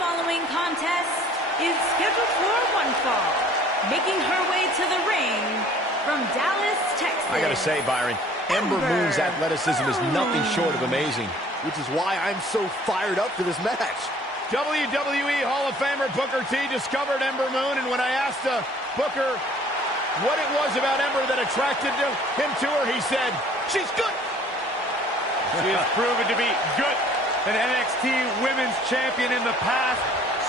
following contest is scheduled for one fall. Making her way to the ring from Dallas, Texas. I gotta say, Byron, Ember Moon's athleticism is nothing short of amazing, which is why I'm so fired up for this match. WWE Hall of Famer Booker T discovered Ember Moon, and when I asked Booker what it was about Ember that attracted him to her, he said, she's good. She has proven to be good. An NXT Women's Champion in the past.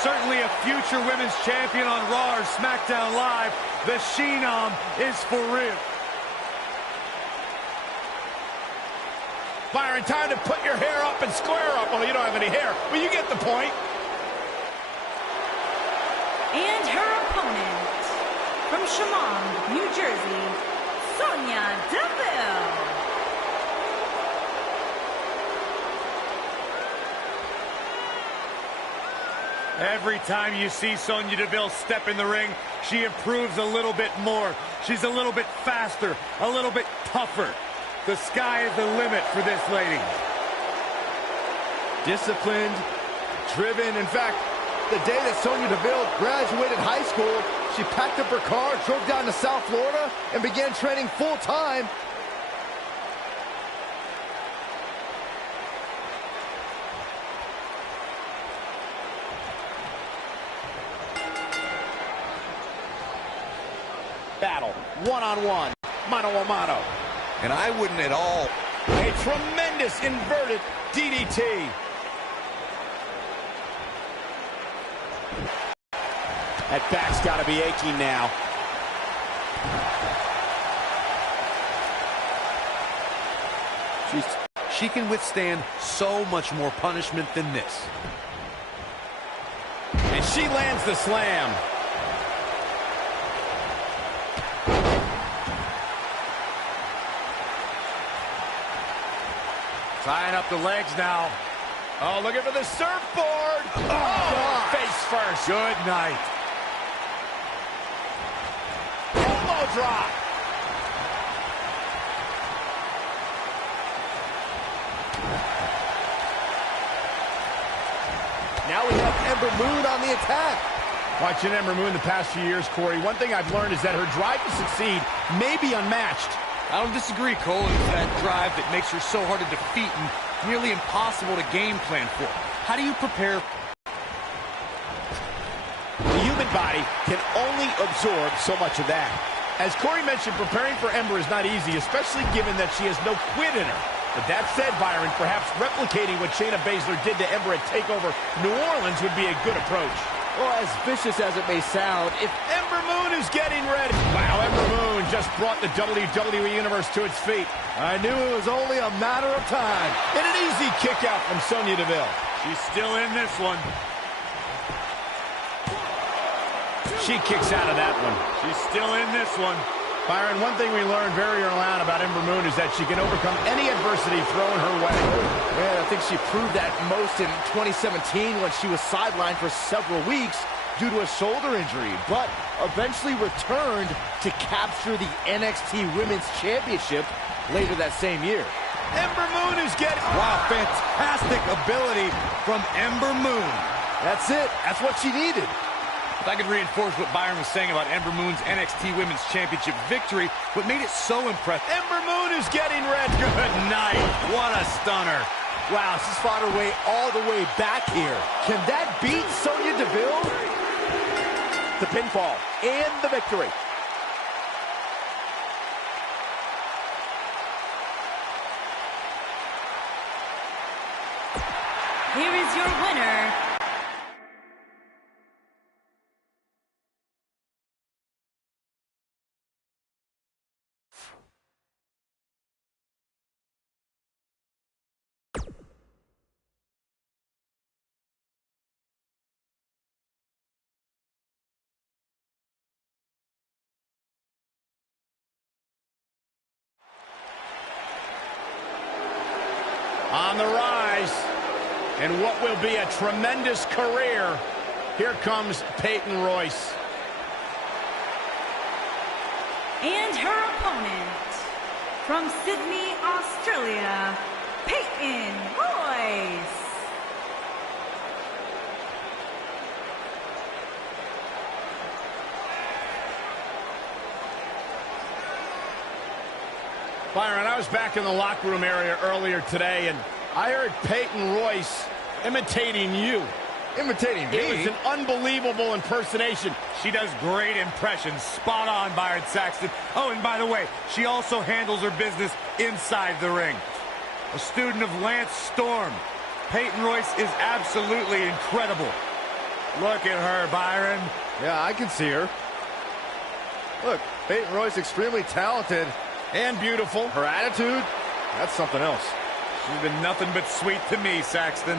Certainly a future Women's Champion on Raw or SmackDown Live. The Phenom is for real. Byron, time to put your hair up and square up. Well, you don't have any hair, but you get the point. And her opponent, from Chemung, New Jersey, Sonya Deville. Every time you see Sonya Deville step in the ring, she improves a little bit more. She's a little bit faster, a little bit tougher. The sky is the limit for this lady. Disciplined, driven. In fact, the day that Sonya Deville graduated high school, she packed up her car, drove down to South Florida, and began training full-time. Battle, one-on-one, mano-a-mano. And I wouldn't at all. A tremendous inverted DDT. That back's got to be aching now. She can withstand so much more punishment than this. And she lands the slam. Tying up the legs now. Oh, looking for the surfboard. Oh, face first. Good night. Elbow drop. Now we have Ember Moon on the attack. Watching Ember Moon the past few years, Corey, one thing I've learned is that her drive to succeed may be unmatched. I don't disagree, Cole. It's that drive that makes her so hard to defeat and nearly impossible to game plan for. How do you prepare? The human body can only absorb so much of that. As Corey mentioned, preparing for Ember is not easy, especially given that she has no quit in her. But that said, Byron, perhaps replicating what Shayna Baszler did to Ember at TakeOver New Orleans would be a good approach. Well, as vicious as it may sound, if Ember Moon is getting ready. Wow, Ember Moon just brought the WWE Universe to its feet. I knew it was only a matter of time. And an easy kick out from Sonya Deville. She's still in this one. She kicks out of that one. She's still in this one. Byron, one thing we learned very early on about Ember Moon is that she can overcome any adversity thrown her way. Man, I think she proved that most in 2017 when she was sidelined for several weeks due to a shoulder injury, but eventually returned to capture the NXT Women's Championship later that same year. Ember Moon is getting... Wow, fantastic ability from Ember Moon. That's it. That's what she needed. If I could reinforce what Byron was saying about Ember Moon's NXT Women's Championship victory, what made it so impressive. Ember Moon is getting red. Good night. What a stunner. Wow, she's fought her way all the way back here. Can that beat Sonya Deville? The pinfall and the victory. Here is your winner, on the rise, and what will be a tremendous career. Here comes Peyton Royce. and her opponent, from Sydney, Australia, Peyton Royce. Byron, I was back in the locker room area earlier today, and I heard Peyton Royce imitating you. Imitating me? It was an unbelievable impersonation. She does great impressions. Spot on, Byron Saxton. Oh, and by the way, she also handles her business inside the ring. A student of Lance Storm. Peyton Royce is absolutely incredible. Look at her, Byron. Yeah, I can see her. Look, Peyton Royce extremely talented. And beautiful. Her attitude, that's something else. She's been nothing but sweet to me, Saxton.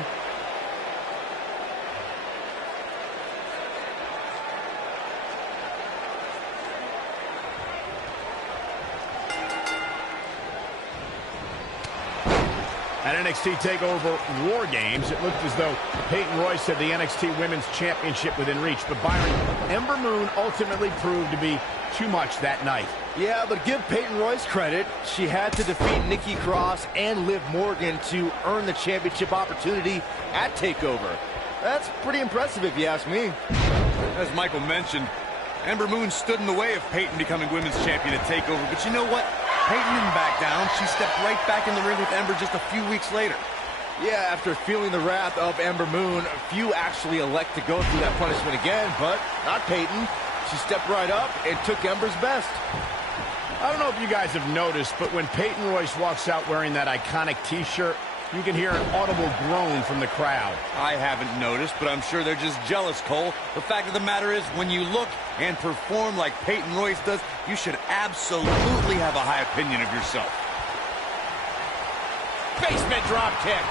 At NXT TakeOver War Games, it looked as though Peyton Royce had the NXT Women's Championship within reach. But Byron, Ember Moon ultimately proved to be too much that night. Yeah, but give Peyton Royce credit. She had to defeat Nikki Cross and Liv Morgan to earn the championship opportunity at TakeOver. That's pretty impressive if you ask me. As Michael mentioned, Ember Moon stood in the way of Peyton becoming women's champion at TakeOver. But you know what? Peyton didn't back down. She stepped right back in the ring with Ember just a few weeks later. Yeah, after feeling the wrath of Ember Moon, few actually elect to go through that punishment again, but not Peyton. She stepped right up and took Ember's best. I don't know if you guys have noticed, but when Peyton Royce walks out wearing that iconic T-shirt, you can hear an audible groan from the crowd. I haven't noticed, but I'm sure they're just jealous, Cole. The fact of the matter is, when you look and perform like Peyton Royce does, you should absolutely have a high opinion of yourself. Basement drop kick.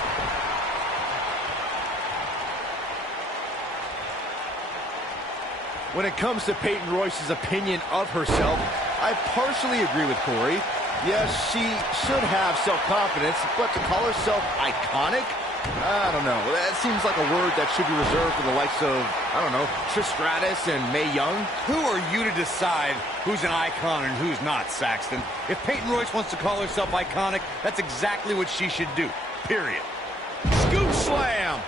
When it comes to Peyton Royce's opinion of herself, I partially agree with Corey. Yes, she should have self-confidence, but to call herself iconic? I don't know. That seems like a word that should be reserved for the likes of, I don't know, Trish Stratus and Mae Young. Who are you to decide who's an icon and who's not, Saxton? If Peyton Royce wants to call herself iconic, that's exactly what she should do, period. Scoop slam.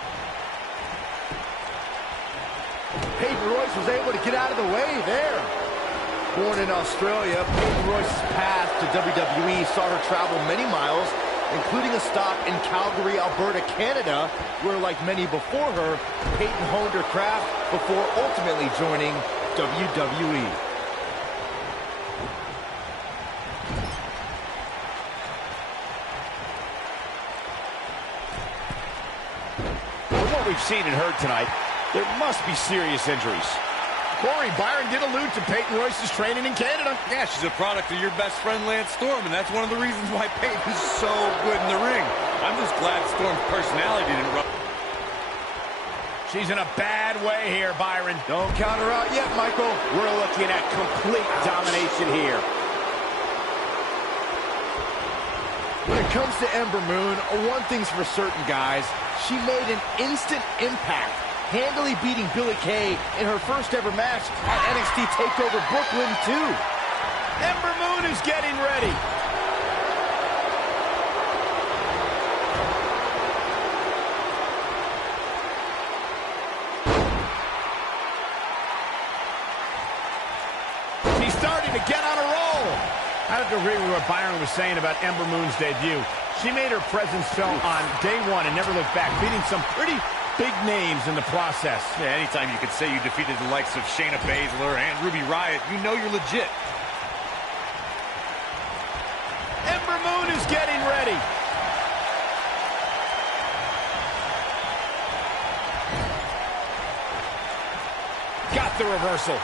Peyton Royce was able to get out of the way there. Born in Australia, Peyton Royce's path to WWE saw her travel many miles, including a stop in Calgary, Alberta, Canada, where, like many before her, Peyton honed her craft before ultimately joining WWE. From what we've seen and heard tonight, there must be serious injuries. Corey, Byron did allude to Peyton Royce's training in Canada. Yeah, she's a product of your best friend, Lance Storm, and that's one of the reasons why Peyton's so good in the ring. I'm just glad Storm's personality didn't rub. She's in a bad way here, Byron. Don't count her out yet, Michael. We're looking at complete domination here. When it comes to Ember Moon, one thing's for certain, guys. She made an instant impact, handily beating Billie Kay in her first ever match at NXT TakeOver Brooklyn 2. Ember Moon is getting ready. She's starting to get on a roll. I have to agree with what Byron was saying about Ember Moon's debut. She made her presence felt on day one and never looked back, beating some pretty big names in the process. Yeah, anytime you could say you defeated the likes of Shayna Baszler and Ruby Riott, you know you're legit. Ember Moon is getting ready. Got the reversal.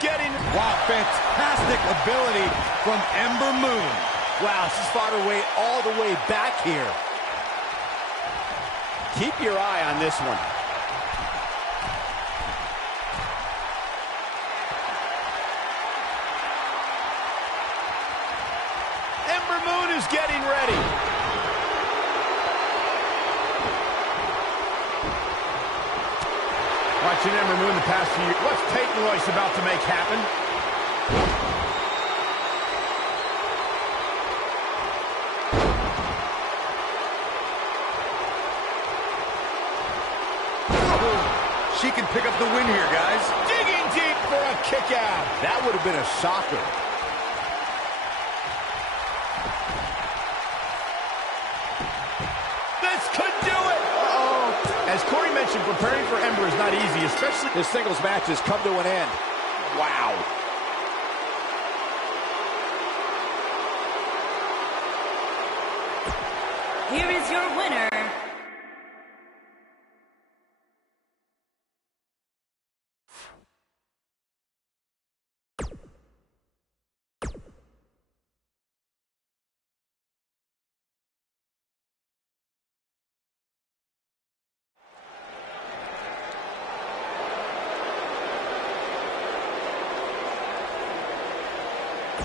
Getting wow, fantastic ability from Ember Moon. Wow, she's fought her way all the way back here. Keep your eye on this one. Ember Moon is getting ready. Watching Ember Moon the past few years. What's Peyton Royce about to make happen? win here, guys. Digging deep for a kick out. That would have been a shocker. This could do it. Uh-oh. As Corey mentioned, preparing for Ember is not easy, especially This singles match has come to an end. Wow. Here is your winner,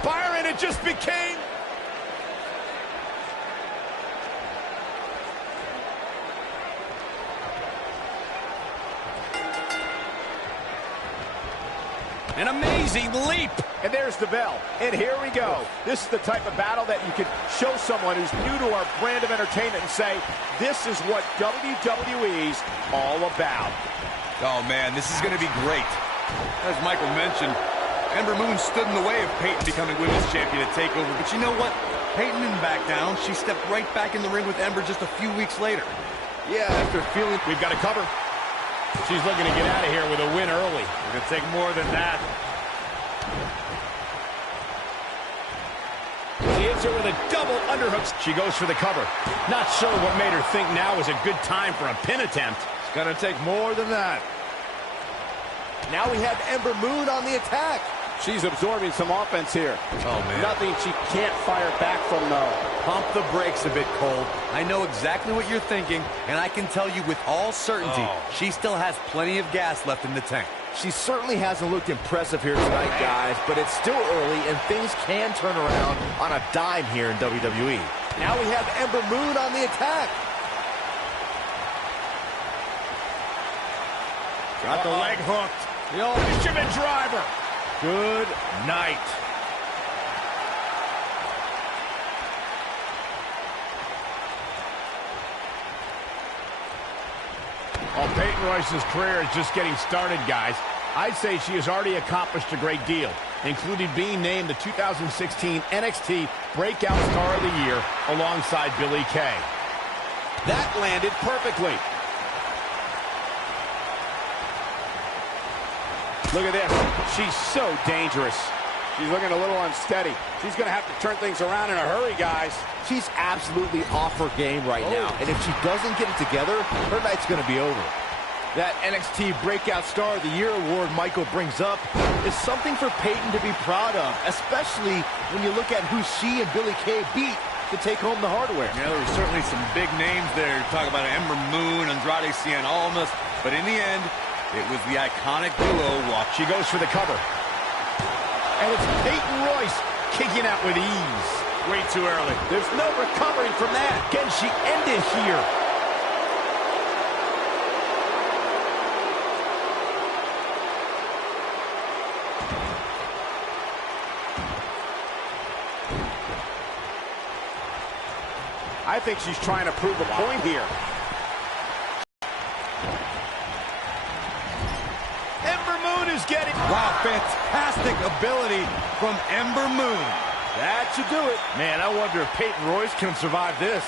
Byron. It just became... An amazing leap. And there's the bell. And here we go. This is the type of battle that you can show someone who's new to our brand of entertainment and say, this is what WWE's all about. Oh, man, this is going to be great. As Michael mentioned, Ember Moon stood in the way of Peyton becoming women's champion at TakeOver. But you know what? Peyton didn't back down. She stepped right back in the ring with Ember just a few weeks later. Yeah, after feeling... We've got to cover. She's looking to get out of here with a win early. It's going to take more than that. He hits her with a double underhook. She goes for the cover. Not sure what made her think now was a good time for a pin attempt. It's going to take more than that. Now we have Ember Moon on the attack. She's absorbing some offense here. Oh, man. Nothing she can't fire back from, though. Pump the brakes a bit, Cole. I know exactly what you're thinking, and I can tell you with all certainty, she still has plenty of gas left in the tank. She certainly hasn't looked impressive here tonight, guys, but it's still early, and things can turn around on a dime here in WWE. Now we have Ember Moon on the attack. Got the leg hooked. The old Fisherman driver. good night. Well, Peyton Royce's career is just getting started, guys. I'd say she has already accomplished a great deal, including being named the 2016 NXT Breakout Star of the Year alongside Billie Kay. That landed perfectly. Look at this. She's so dangerous. She's looking a little unsteady. She's going to have to turn things around in a hurry, guys. She's absolutely off her game right now, and if she doesn't get it together, her night's going to be over. That NXT Breakout Star of the Year award Michael brings up is something for Peyton to be proud of, especially when you look at who she and Billie Kay beat to take home the hardware. Yeah, there were certainly some big names there. Talk about Ember Moon, Andrade Cien Almas, but in the end, it was the iconic duo. Watch. She goes for the cover. And it's Peyton Royce kicking out with ease. Way too early. There's no recovering from that. Can she end it here? I think she's trying to prove a point here. Ember Moon is getting... Wow, fantastic ability from Ember Moon. That should do it. Man, I wonder if Peyton Royce can survive this.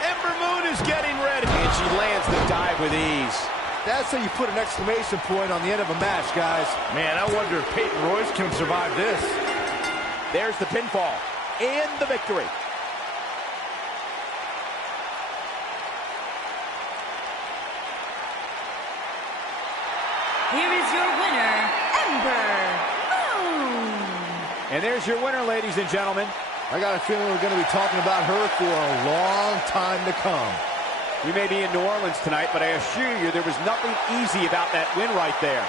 Ember Moon is getting ready. And she lands the dive with ease. That's how you put an exclamation point on the end of a match, guys. Man, I wonder if Peyton Royce can survive this. There's the pinfall and the victory. Here is your winner, Ember Moon. And there's your winner, ladies and gentlemen. I got a feeling we're going to be talking about her for a long time to come. We may be in New Orleans tonight, but I assure you there was nothing easy about that win right there.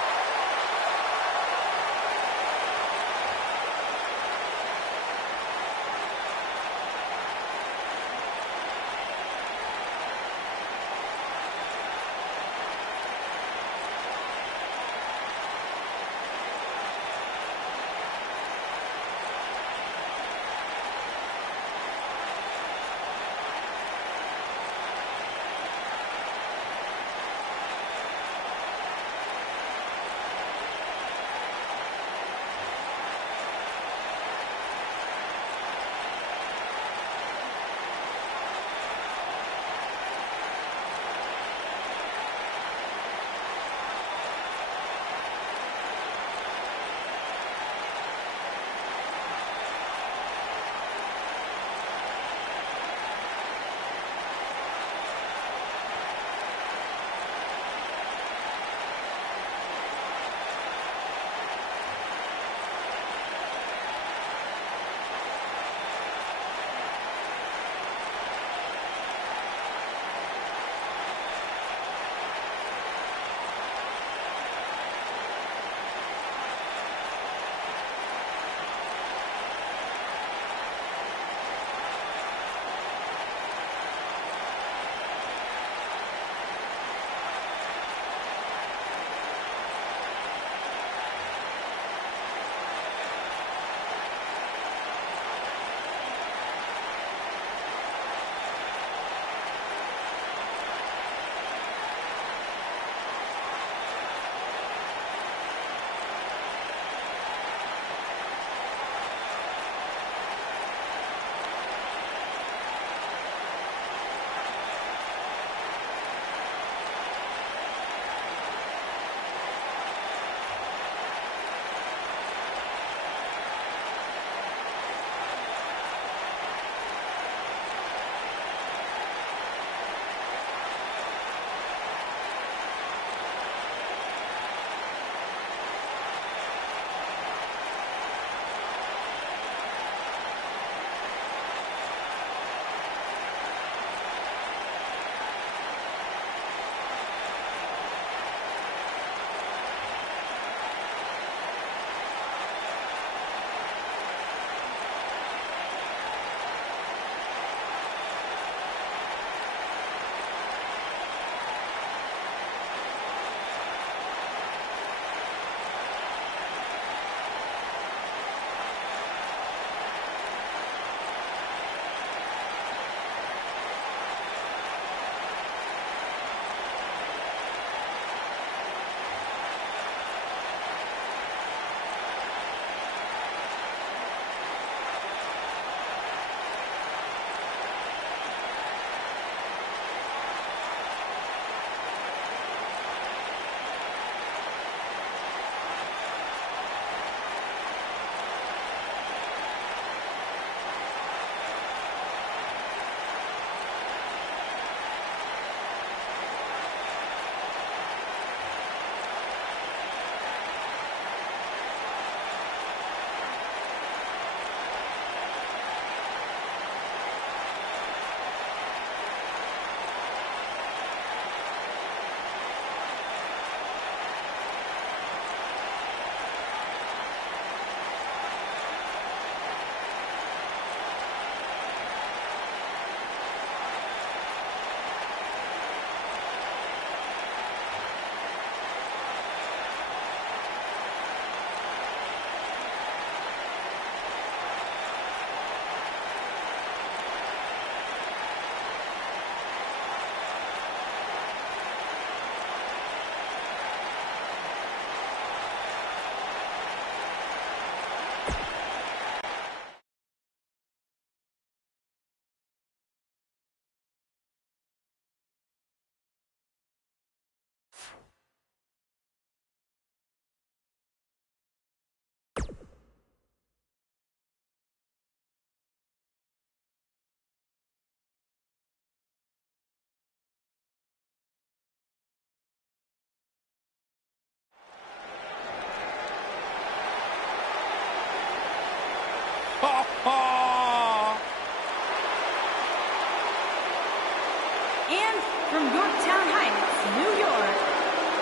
from Yorktown Heights, New York,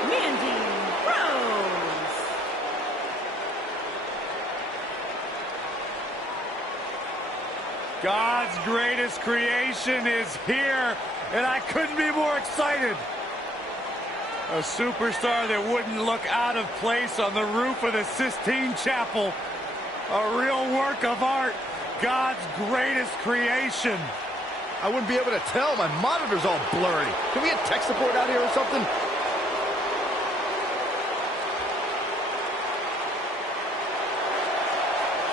Mandy Rose. God's greatest creation is here, and I couldn't be more excited. A superstar that wouldn't look out of place on the roof of the Sistine Chapel. A real work of art. God's greatest creation. I wouldn't be able to tell. My monitor's all blurry. Can we get tech support out here or something?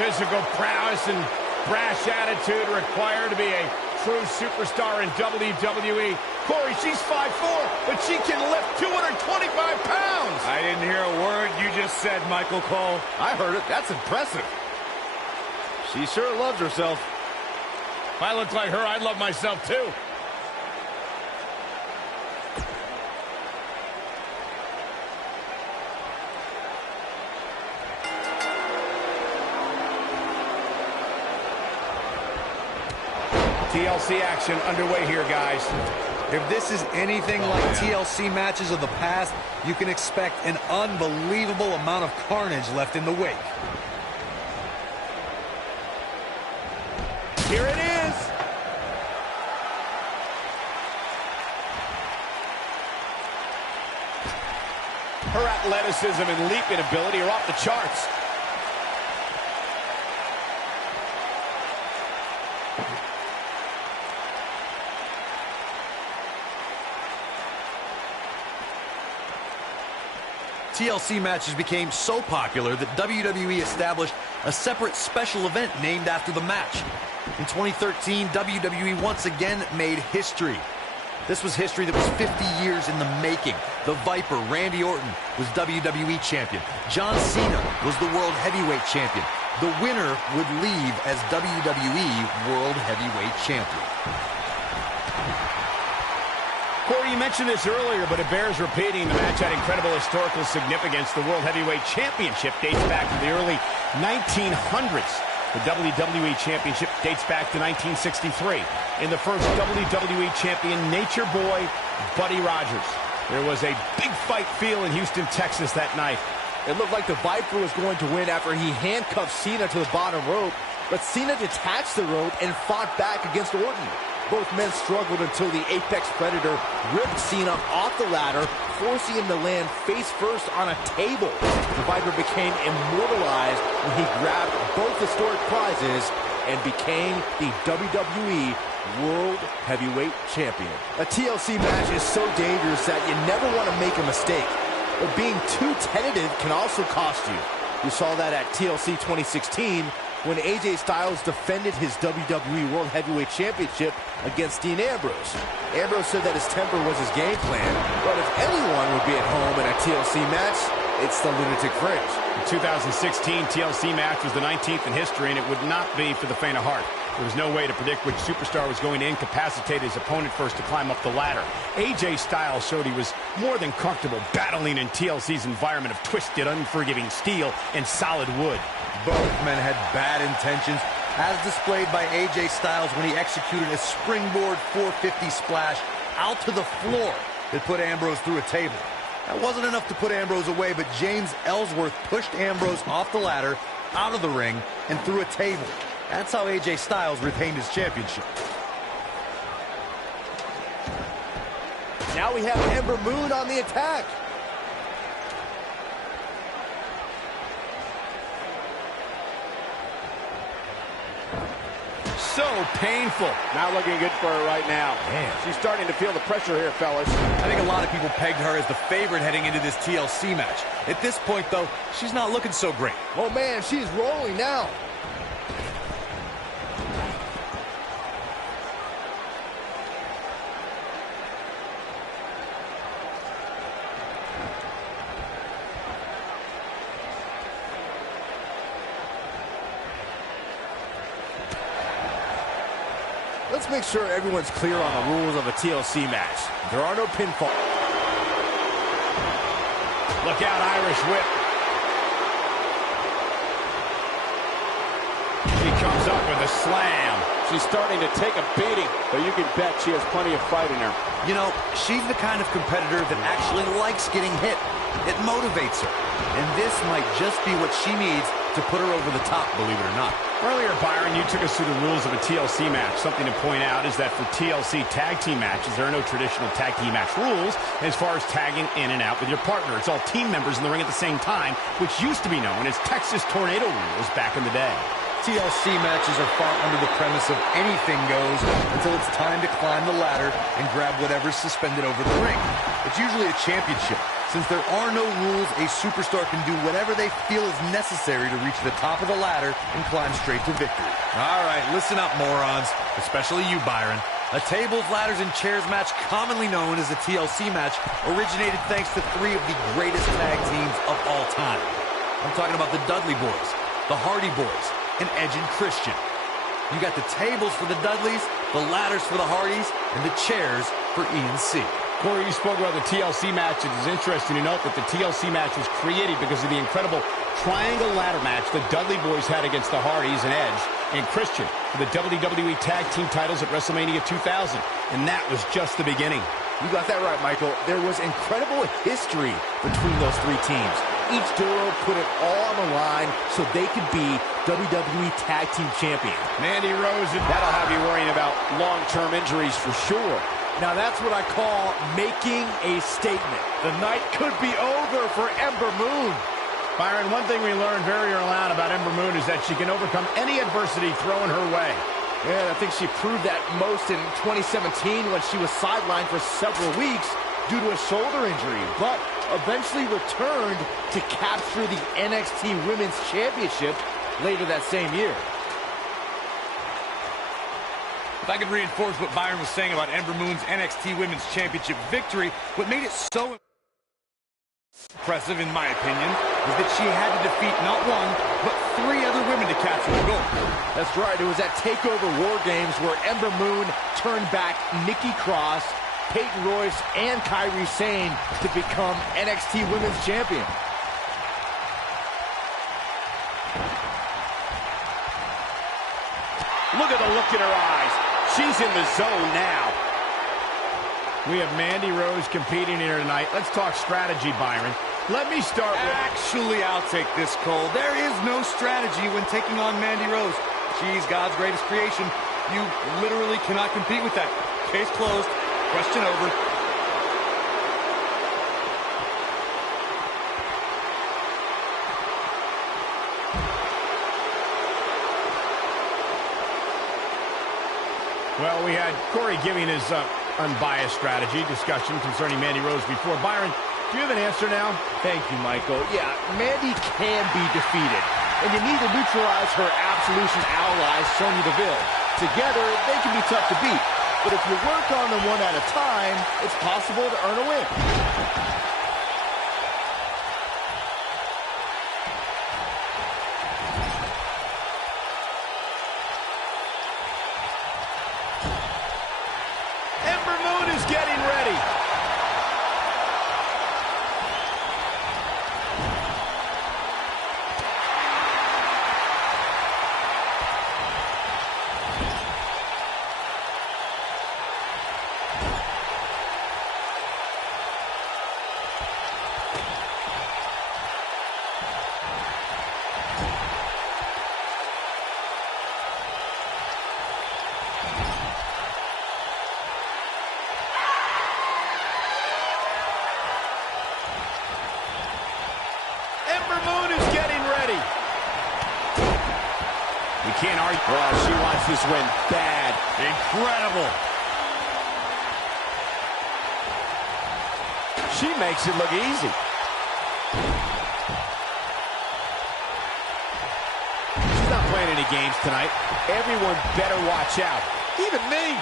Physical prowess and brash attitude required to be a true superstar in WWE. Corey, she's 5'4", but she can lift 225 pounds. I didn't hear a word you just said, Michael Cole. I heard it. That's impressive. She sure loves herself. If I looked like her, I'd love myself too. TLC action underway here, guys. If this is anything like TLC matches of the past, you can expect an unbelievable amount of carnage left in the wake. Here it is. Her athleticism and leaping ability are off the charts. TLC matches became so popular that WWE established a separate special event named after the match. In 2013, WWE once again made history. This was history that was 50 years in the making. The Viper, Randy Orton, was WWE Champion. John Cena was the World Heavyweight Champion. The winner would leave as WWE World Heavyweight Champion. Corey, you mentioned this earlier, but it bears repeating. The match had incredible historical significance. The World Heavyweight Championship dates back to the early 1900s. The WWE Championship dates back to 1963. In the first WWE Champion, Nature Boy, Buddy Rogers. There was a big fight feel in Houston, Texas that night. It looked like the Viper was going to win after he handcuffed Cena to the bottom rope, but Cena detached the rope and fought back against Orton. Both men struggled until the Apex Predator ripped Cena off the ladder, forcing him to land face first on a table. The Viper became immortalized when he grabbed both historic prizes and became the WWE World Heavyweight Champion. A TLC match is so dangerous that you never want to make a mistake, but being too tentative can also cost you. We saw that at TLC 2016 when AJ Styles defended his WWE World Heavyweight Championship against Dean Ambrose. Ambrose said that his temper was his game plan, but if anyone would be at home in a TLC match, it's the Lunatic Fringe. The 2016 TLC match was the 19th in history, and it would not be for the faint of heart. There was no way to predict which superstar was going to incapacitate his opponent first to climb up the ladder. AJ Styles showed he was more than comfortable battling in TLC's environment of twisted, unforgiving steel and solid wood. Both men had bad intentions, as displayed by AJ Styles when he executed a springboard 450 splash out to the floor that put Ambrose through a table. That wasn't enough to put Ambrose away, but James Ellsworth pushed Ambrose off the ladder, out of the ring, and through a table. That's how AJ Styles retained his championship. Now we have Ember Moon on the attack. So painful. Not looking good for her right now. Man. She's starting to feel the pressure here, fellas. I think a lot of people pegged her as the favorite heading into this TLC match. At this point, though, she's not looking so great. Oh, man, she's rolling now. Let's make sure everyone's clear on the rules of a TLC match. There are no pinfall. Look out, Irish whip. She comes up with a slam. She's starting to take a beating, but you can bet she has plenty of fight in her. You know, she's the kind of competitor that actually likes getting hit. It motivates her. And this might just be what she needs to put her over the top, believe it or not. Earlier, Byron, you took us through the rules of a TLC match. Something to point out is that for TLC tag team matches, there are no traditional tag team match rules as far as tagging in and out with your partner. It's all team members in the ring at the same time, which used to be known as Texas Tornado rules back in the day. TLC matches are fought under the premise of anything goes until it's time to climb the ladder and grab whatever's suspended over the ring. It's usually a championship. Since there are no rules, a superstar can do whatever they feel is necessary to reach the top of the ladder and climb straight to victory. All right, listen up, morons. Especially you, Byron. A tables, ladders, and chairs match, commonly known as a TLC match, originated thanks to three of the greatest tag teams of all time. I'm talking about the Dudley Boys, the Hardy Boys, and Edge and Christian. You got the tables for the Dudleys, the ladders for the Hardys, and the chairs for E&C. Corey, you spoke about the TLC match. It is interesting to note that the TLC match was created because of the incredible triangle ladder match the Dudley Boys had against the Hardys and Edge and Christian for the WWE Tag Team titles at WrestleMania 2000. And that was just the beginning. You got that right, Michael. There was incredible history between those three teams. Each duo put it all on the line so they could be WWE Tag Team Champion. Mandy Rose, That'll have you worrying about long-term injuries for sure. Now that's what I call making a statement. The night could be over for Ember Moon. Byron, one thing we learned very early on about Ember Moon is that she can overcome any adversity thrown her way. Yeah, I think she proved that most in 2017 when she was sidelined for several weeks due to a shoulder injury, but eventually returned to capture the NXT Women's Championship later that same year. If I could reinforce what Byron was saying about Ember Moon's NXT Women's Championship victory, what made it so impressive, in my opinion, is that she had to defeat not one, but three other women to capture the gold. That's right. It was at TakeOver War Games where Ember Moon turned back Nikki Cross, Peyton Royce, and Kairi Sane to become NXT Women's Champion. Look at the look in her eyes. She's in the zone now. We have Mandy Rose competing here tonight. Let's talk strategy, Byron. Let me start with... Actually, I'll take this, Cole. There is no strategy when taking on Mandy Rose. She's God's greatest creation. You literally cannot compete with that. Case closed. Question over. Well, we had Corey giving his unbiased strategy discussion concerning Mandy Rose before. Byron, do you have an answer now? Thank you, Michael. Yeah, Mandy can be defeated, and you need to neutralize her Absolution ally, Sonya Deville. Together, they can be tough to beat, but if you work on them one at a time, it's possible to earn a win. Ember Moon is getting ready. Ember Moon is getting ready. We can't argue. Well, she wants this win bad. Incredible. She makes it look easy. She's not playing any games tonight. Everyone better watch out. Even me.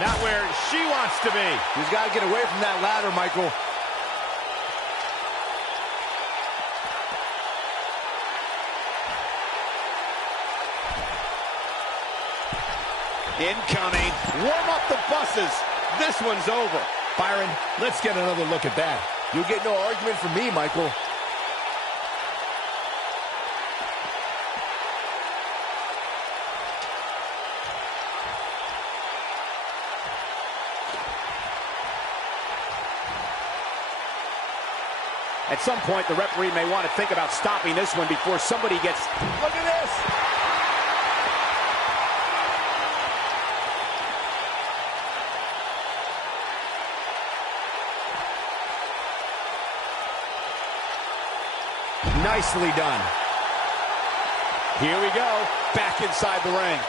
Not where she wants to be. She's got to get away from that ladder, Michael. Incoming. Warm up the buses. This one's over. Byron, let's get another look at that. You'll get no argument from me, Michael. At some point, the referee may want to think about stopping this one before somebody gets... Look at this! Nicely done. Here we go, back inside the ring.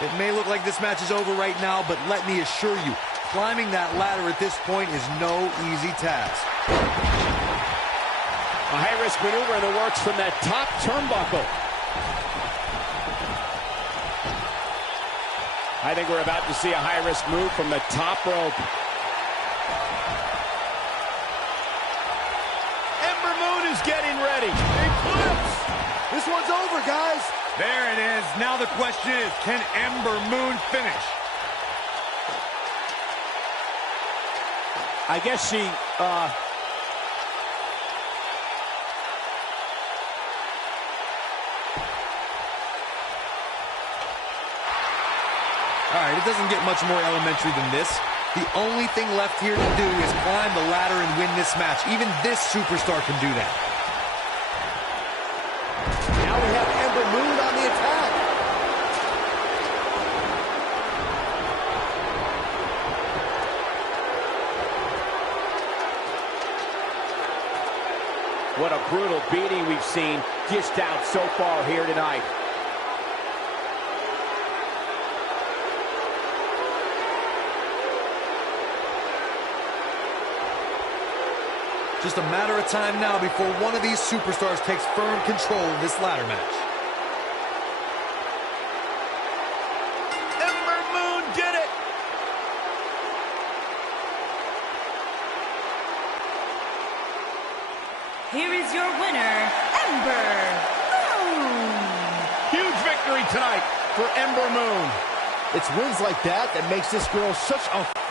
It may look like this match is over right now, but let me assure you, climbing that ladder at this point is no easy task. A high-risk maneuver in the works from that top turnbuckle. I think we're about to see a high-risk move from the top rope. Ember Moon is getting ready. Eclipse! This one's over, guys. There it is. Now the question is, can Ember Moon finish? I guess she, All right, it doesn't get much more elementary than this. The only thing left here to do is climb the ladder and win this match. Even this superstar can do that. Now we have Ember Moon on the attack. what a brutal beating we've seen dished out so far here tonight. Just a matter of time now before one of these superstars takes firm control of this ladder match. Ember Moon did it! Here is your winner, Ember Moon. Huge victory tonight for Ember Moon. It's wins like that that makes this girl such a...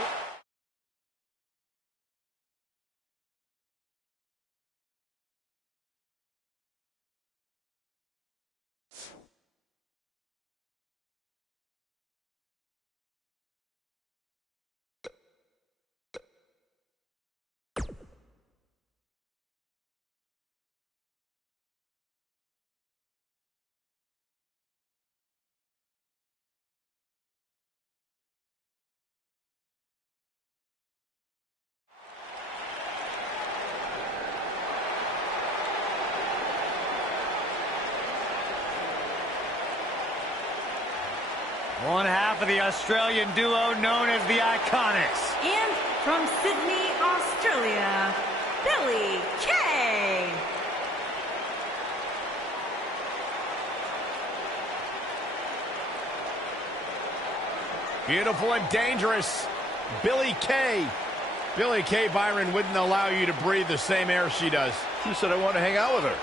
One half of the Australian duo known as the Iconics. And from Sydney, Australia, Billy Kay. Beautiful and dangerous. Billy Kay. Billy Kay, Byron, wouldn't allow you to breathe the same air she does. You said I want to hang out with her.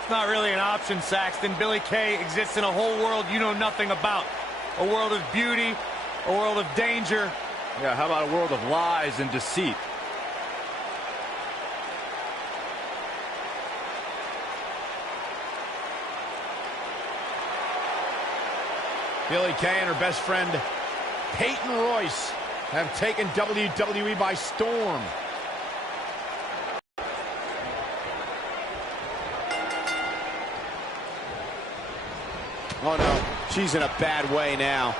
It's not really an option, Saxton. Billy Kay exists in a whole world you know nothing about. A world of beauty, a world of danger. Yeah, how about a world of lies and deceit? Billy Kay and her best friend, Peyton Royce, have taken WWE by storm. Oh no, she's in a bad way now.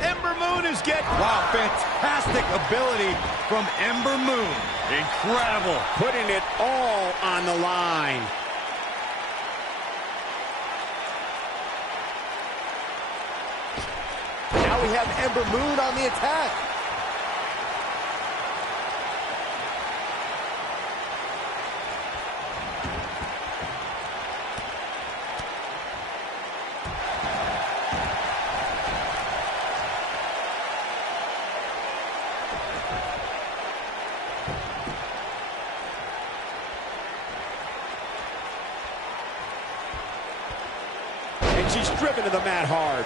Ember Moon is getting... Wow, fantastic ability from Ember Moon. Incredible. Putting it all on the line. Now we have Ember Moon on the attack. and she's driven to the mat hard.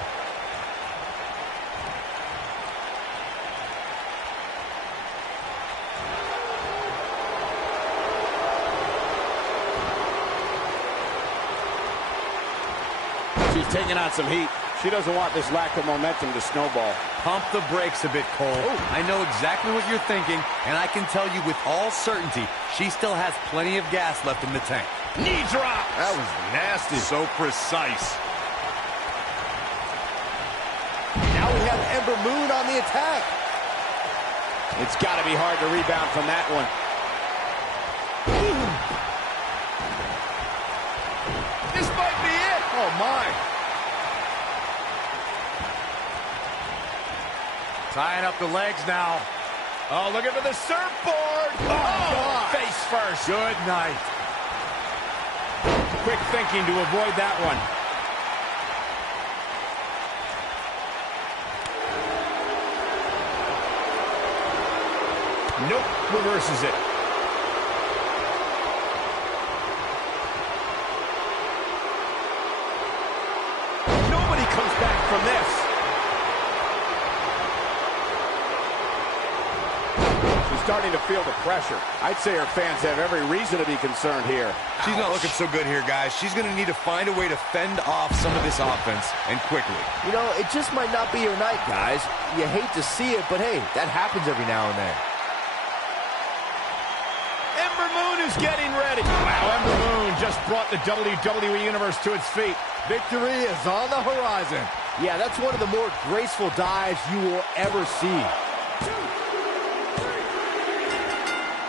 She's taking on some heat. She doesn't want this lack of momentum to snowball. Pump the brakes a bit, Cole. Oh. I know exactly what you're thinking, and I can tell you with all certainty, she still has plenty of gas left in the tank. Knee drop. That was nasty. So precise. Now we have Ember Moon on the attack. It's got to be hard to rebound from that one. This might be it. Oh, my. Tying up the legs now. Oh, looking for the surfboard. Oh, God. face first. Good night. Quick thinking to avoid that one. Nope, reverses it. Nobody comes back from this. She's starting to feel the pressure. I'd say her fans have every reason to be concerned here. She's not looking so good here, guys. She's going to need to find a way to fend off some of this offense, and quickly. You know, it just might not be your night, guys. You hate to see it, but hey, that happens every now and then. Ember Moon is getting ready. Wow, Ember Moon just brought the WWE Universe to its feet. Victory is on the horizon. Yeah, that's one of the more graceful dives you will ever see.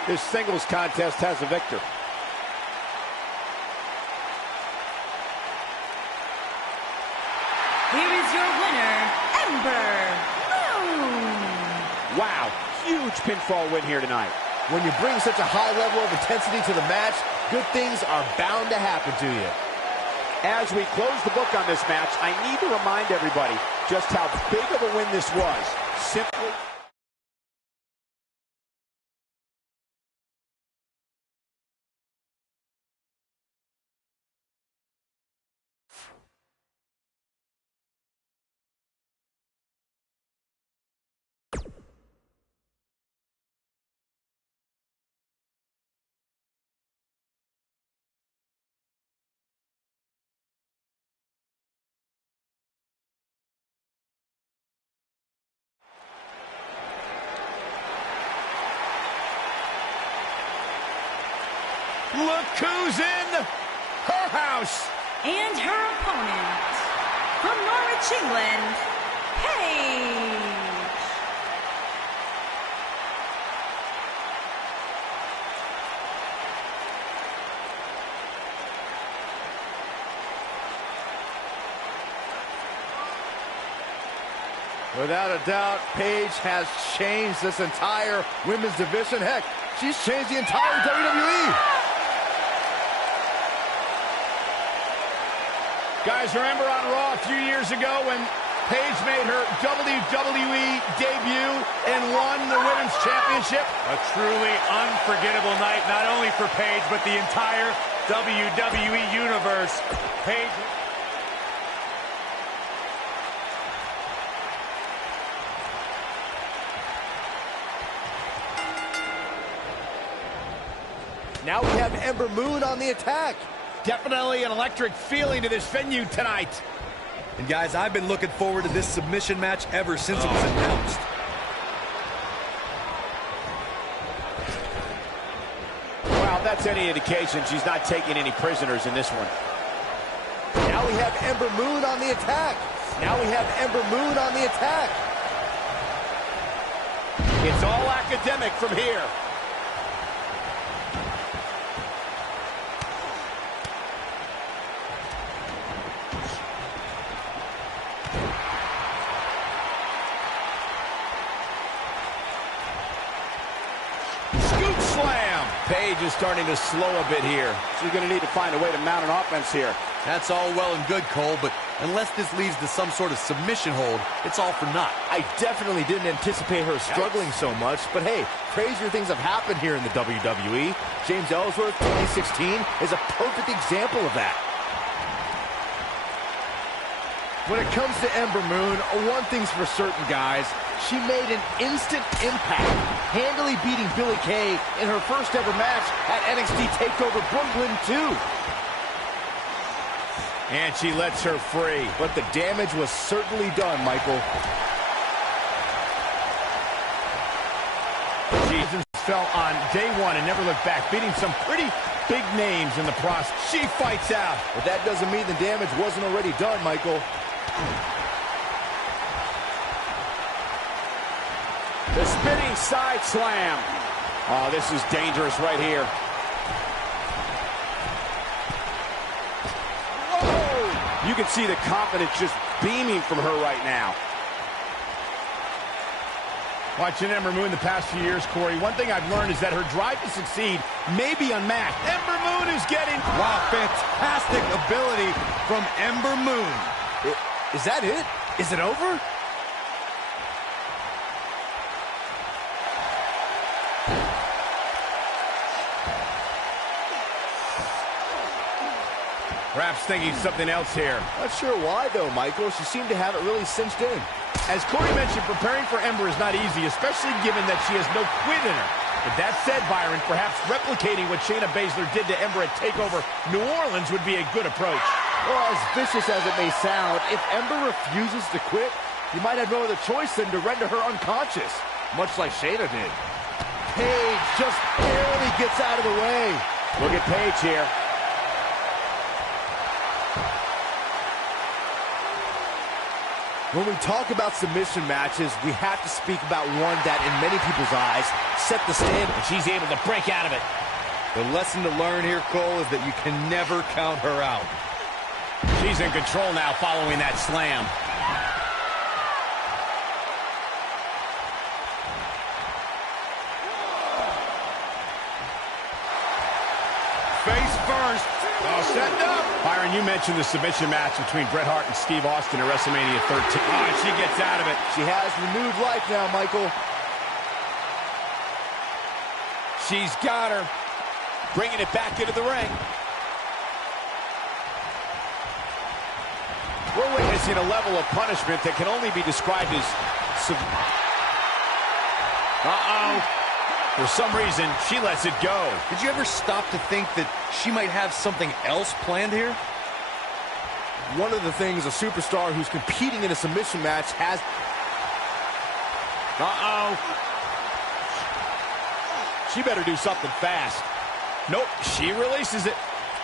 This singles contest has a victor. Here is your winner, Ember Moon. Wow, huge pinfall win here tonight. When you bring such a high level of intensity to the match, good things are bound to happen to you. As we close the book on this match, I need to remind everybody just how big of a win this was. Simply... Look who's in her house. And her opponent, from Norwich, England, Paige. Without a doubt, Paige has changed this entire women's division. Heck, she's changed the entire WWE. Guys, remember on Raw a few years ago when Paige made her WWE debut and won the Women's Championship? A truly unforgettable night, not only for Paige, but the entire WWE Universe. Paige... Now we have Ember Moon on the attack. Definitely an electric feeling to this venue tonight. And guys, I've been looking forward to this submission match ever since it was announced. Well, that's any indication she's not taking any prisoners in this one. Now we have Ember Moon on the attack. Now we have Ember Moon on the attack. It's all academic from here. Paige is starting to slow a bit here. She's going to need to find a way to mount an offense here. That's all well and good, Cole, but unless this leads to some sort of submission hold, it's all for naught. I definitely didn't anticipate her struggling so much, but hey, crazier things have happened here in the WWE. James Ellsworth, 2016, is a perfect example of that. When it comes to Ember Moon, one thing's for certain, guys. She made an instant impact, handily beating Billie Kay in her first ever match at NXT TakeOver Brooklyn 2. And she lets her free. But the damage was certainly done, Michael. Jesus fell on day one and never looked back, beating some pretty big names in the process. She fights out. But that doesn't mean the damage wasn't already done, Michael. The spinning side slam. Oh, this is dangerous right here. Whoa! You can see the confidence just beaming from her right now. Watching Ember Moon the past few years, Corey, one thing I've learned is that her drive to succeed may be unmatched. Ember Moon is getting... Wow, fantastic ability from Ember Moon. Is that it? Is it over? Perhaps thinking something else here. Not sure why, though, Michael. She seemed to have it really cinched in. As Corey mentioned, preparing for Ember is not easy, especially given that she has no quit in her. But that said, Byron, perhaps replicating what Shayna Baszler did to Ember at TakeOver New Orleans would be a good approach. Well, as vicious as it may sound, if Ember refuses to quit, you might have no other choice than to render her unconscious, much like Shayna did. Paige just barely gets out of the way. Look at Paige here. When we talk about submission matches, we have to speak about one that, in many people's eyes, set the standard. And she's able to break out of it. The lesson to learn here, Cole, is that you can never count her out. She's in control now following that slam. Face first. Oh, setting up. Byron, you mentioned the submission match between Bret Hart and Steve Austin at WrestleMania 13. Oh, and she gets out of it. She has renewed life now, Michael. She's got her. Bringing it back into the ring. We're witnessing a level of punishment that can only be described as... For some reason, she lets it go. Did you ever stop to think that she might have something else planned here? One of the things a superstar who's competing in a submission match has... She better do something fast. Nope, she releases it.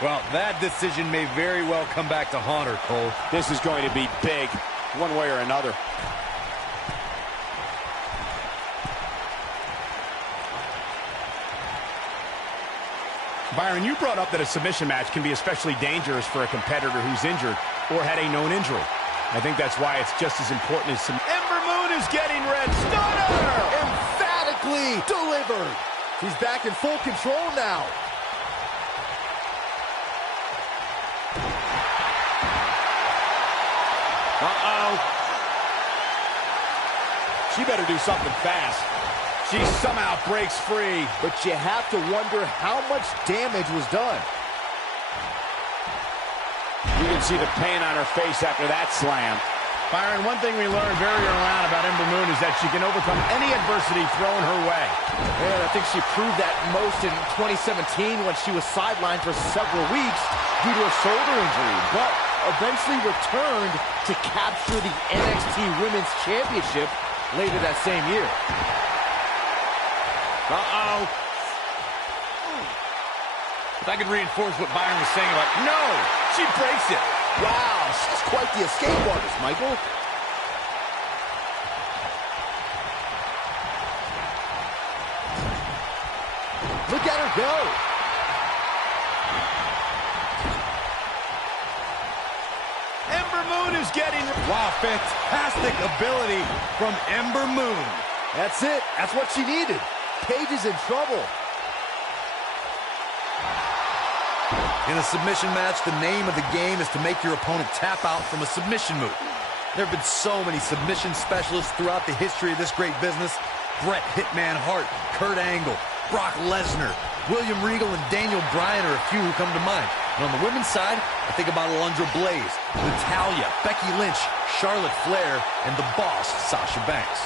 Well, that decision may very well come back to haunt her, Cole. This is going to be big, one way or another. Byron, you brought up that a submission match can be especially dangerous for a competitor who's injured or had a known injury. I think that's why it's just as important as some... Ember Moon is getting red. Stunner! Emphatically delivered. She's back in full control now. She better do something fast. She somehow breaks free. But you have to wonder how much damage was done. You can see the pain on her face after that slam. Byron, one thing we learned very early on about Ember Moon is that she can overcome any adversity thrown her way. And I think she proved that most in 2017 when she was sidelined for several weeks due to a shoulder injury, but eventually returned to capture the NXT Women's Championship later that same year. If I could reinforce what Byron was saying about... No! She breaks it. Wow, she's quite the escape artist, Michael. Look at her go. Ember Moon is getting... Wow, fantastic ability from Ember Moon. That's it. That's what she needed. Paige is in trouble. In a submission match, the name of the game is to make your opponent tap out from a submission move. There have been so many submission specialists throughout the history of this great business. Bret Hitman Hart, Kurt Angle, Brock Lesnar, William Regal, and Daniel Bryan are a few who come to mind. And on the women's side, I think about Alundra Blaze, Natalya, Becky Lynch, Charlotte Flair, and the boss, Sasha Banks.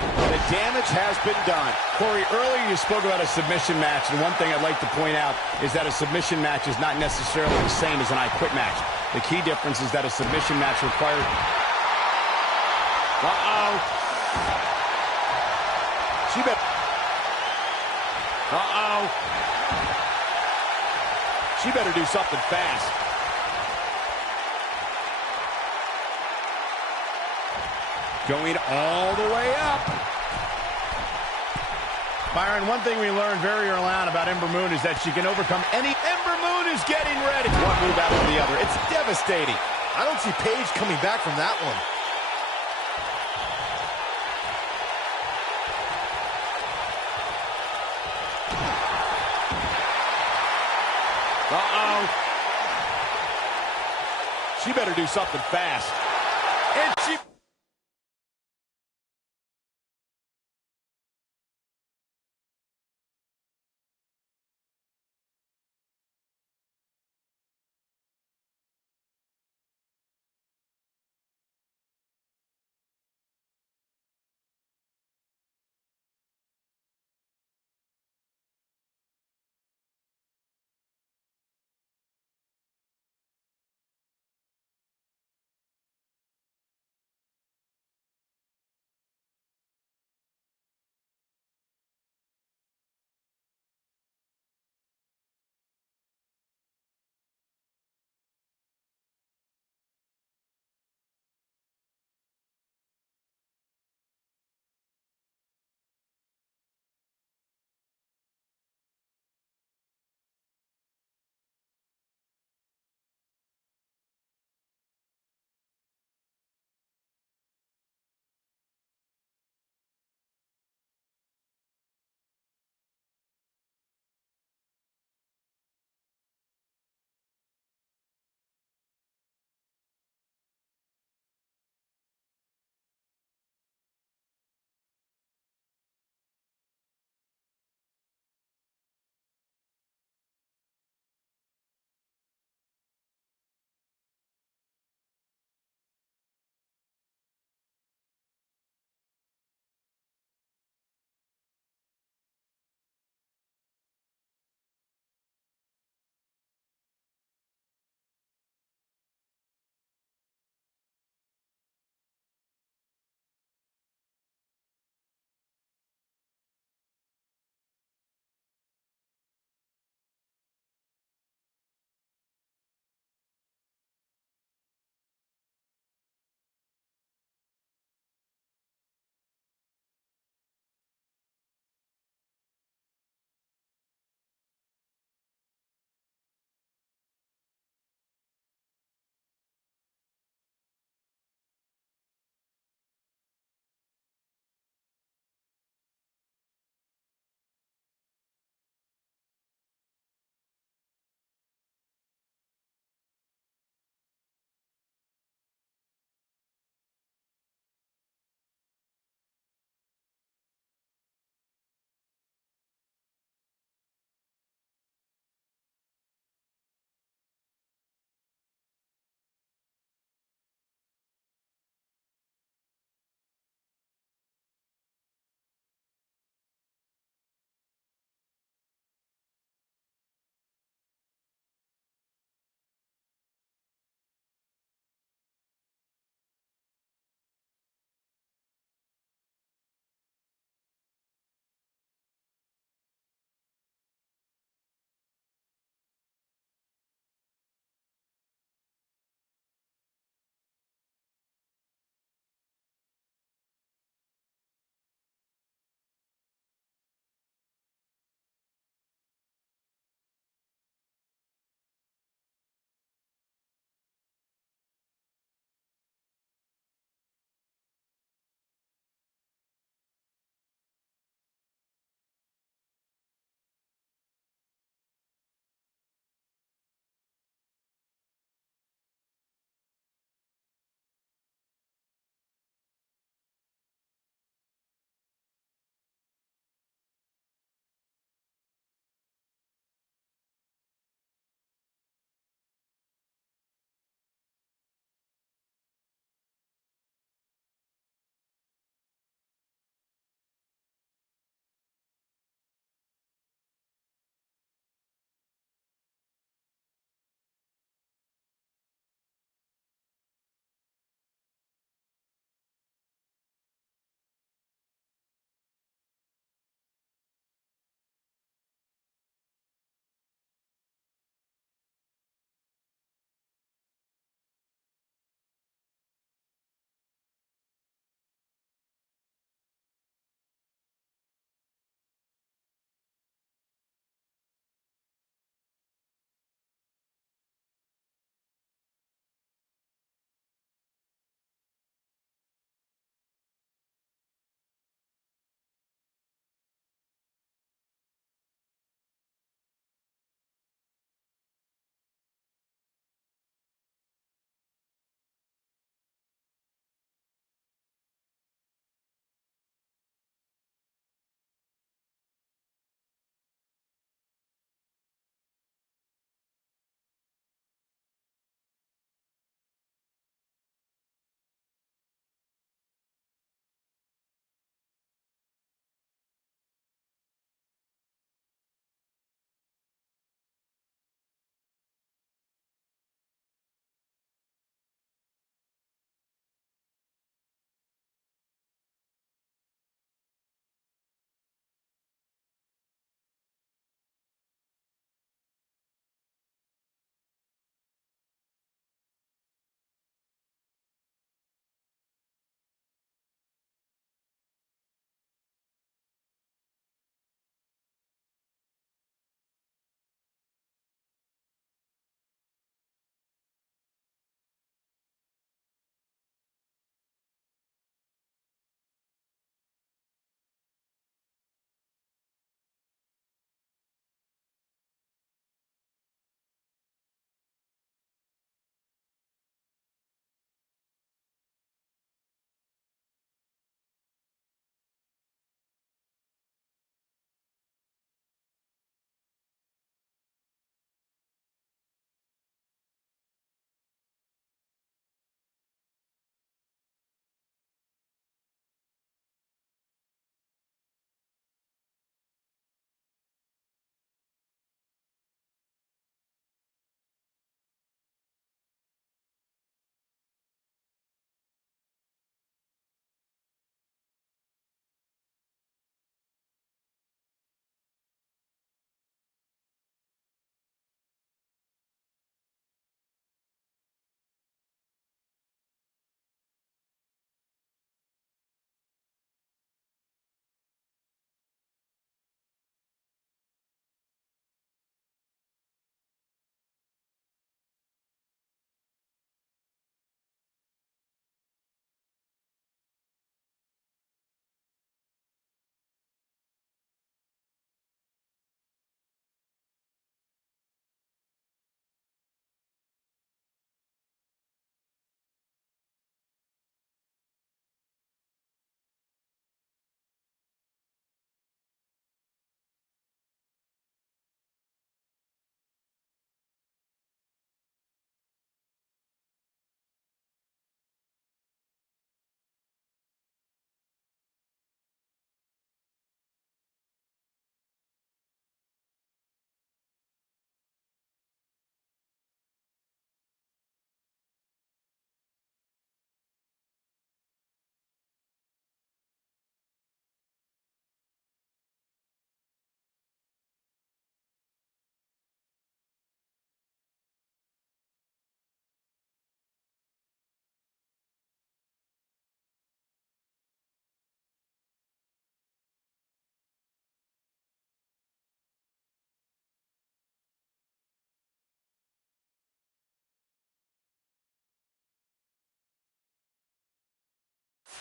The damage has been done. Corey, earlier you spoke about a submission match, and one thing I'd like to point out is that a submission match is not necessarily the same as an I Quit match. The key difference is that a submission match requires... Uh-oh. She bet... Uh-oh. She better do something fast. Going all the way up. Byron, one thing we learned very early on about Ember Moon is that she can overcome any... Ember Moon is getting ready. One move after the other. It's devastating. I don't see Paige coming back from that one. Uh-oh. She better do something fast. And she...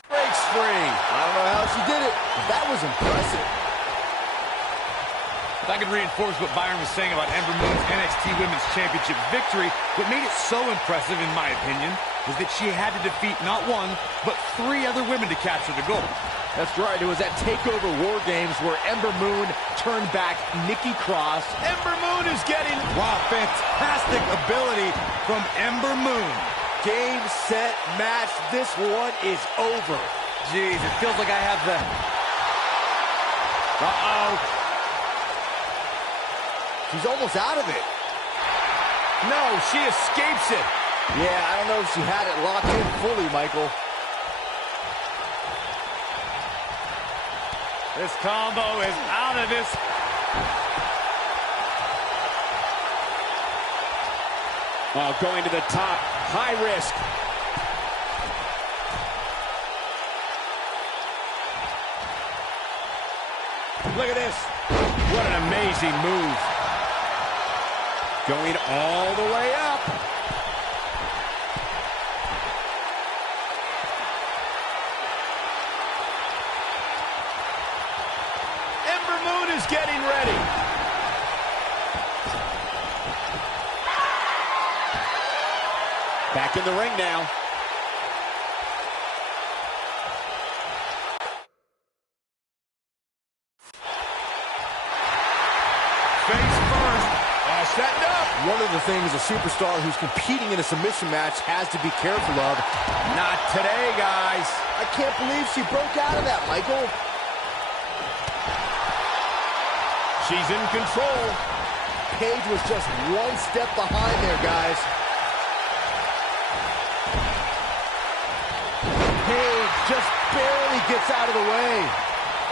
Breaks free. I don't know how she did it, but that was impressive. If I could reinforce what Byron was saying about Ember Moon's NXT Women's Championship victory, what made it so impressive, in my opinion, was that she had to defeat not one, but 3 other women to capture the gold. That's right. It was at TakeOver War Games where Ember Moon turned back Nikki Cross. Ember Moon is getting... Wow, fantastic ability from Ember Moon. Game, set, match. This one is over. Jeez, it feels like I have the... Uh-oh. She's almost out of it. No, she escapes it. Yeah, I don't know if she had it locked in fully, Michael. This combo is out of this. Oh, going to the top. High risk. Look at this. What an amazing move. Going all the way up. Ember Moon is getting ready. Back in the ring now. Face first. Setting up. One of the things a superstar who's competing in a submission match has to be careful of. Not today, guys. I can't believe she broke out of that, Michael. She's in control. Paige was just one step behind there, guys. Paige just barely gets out of the way.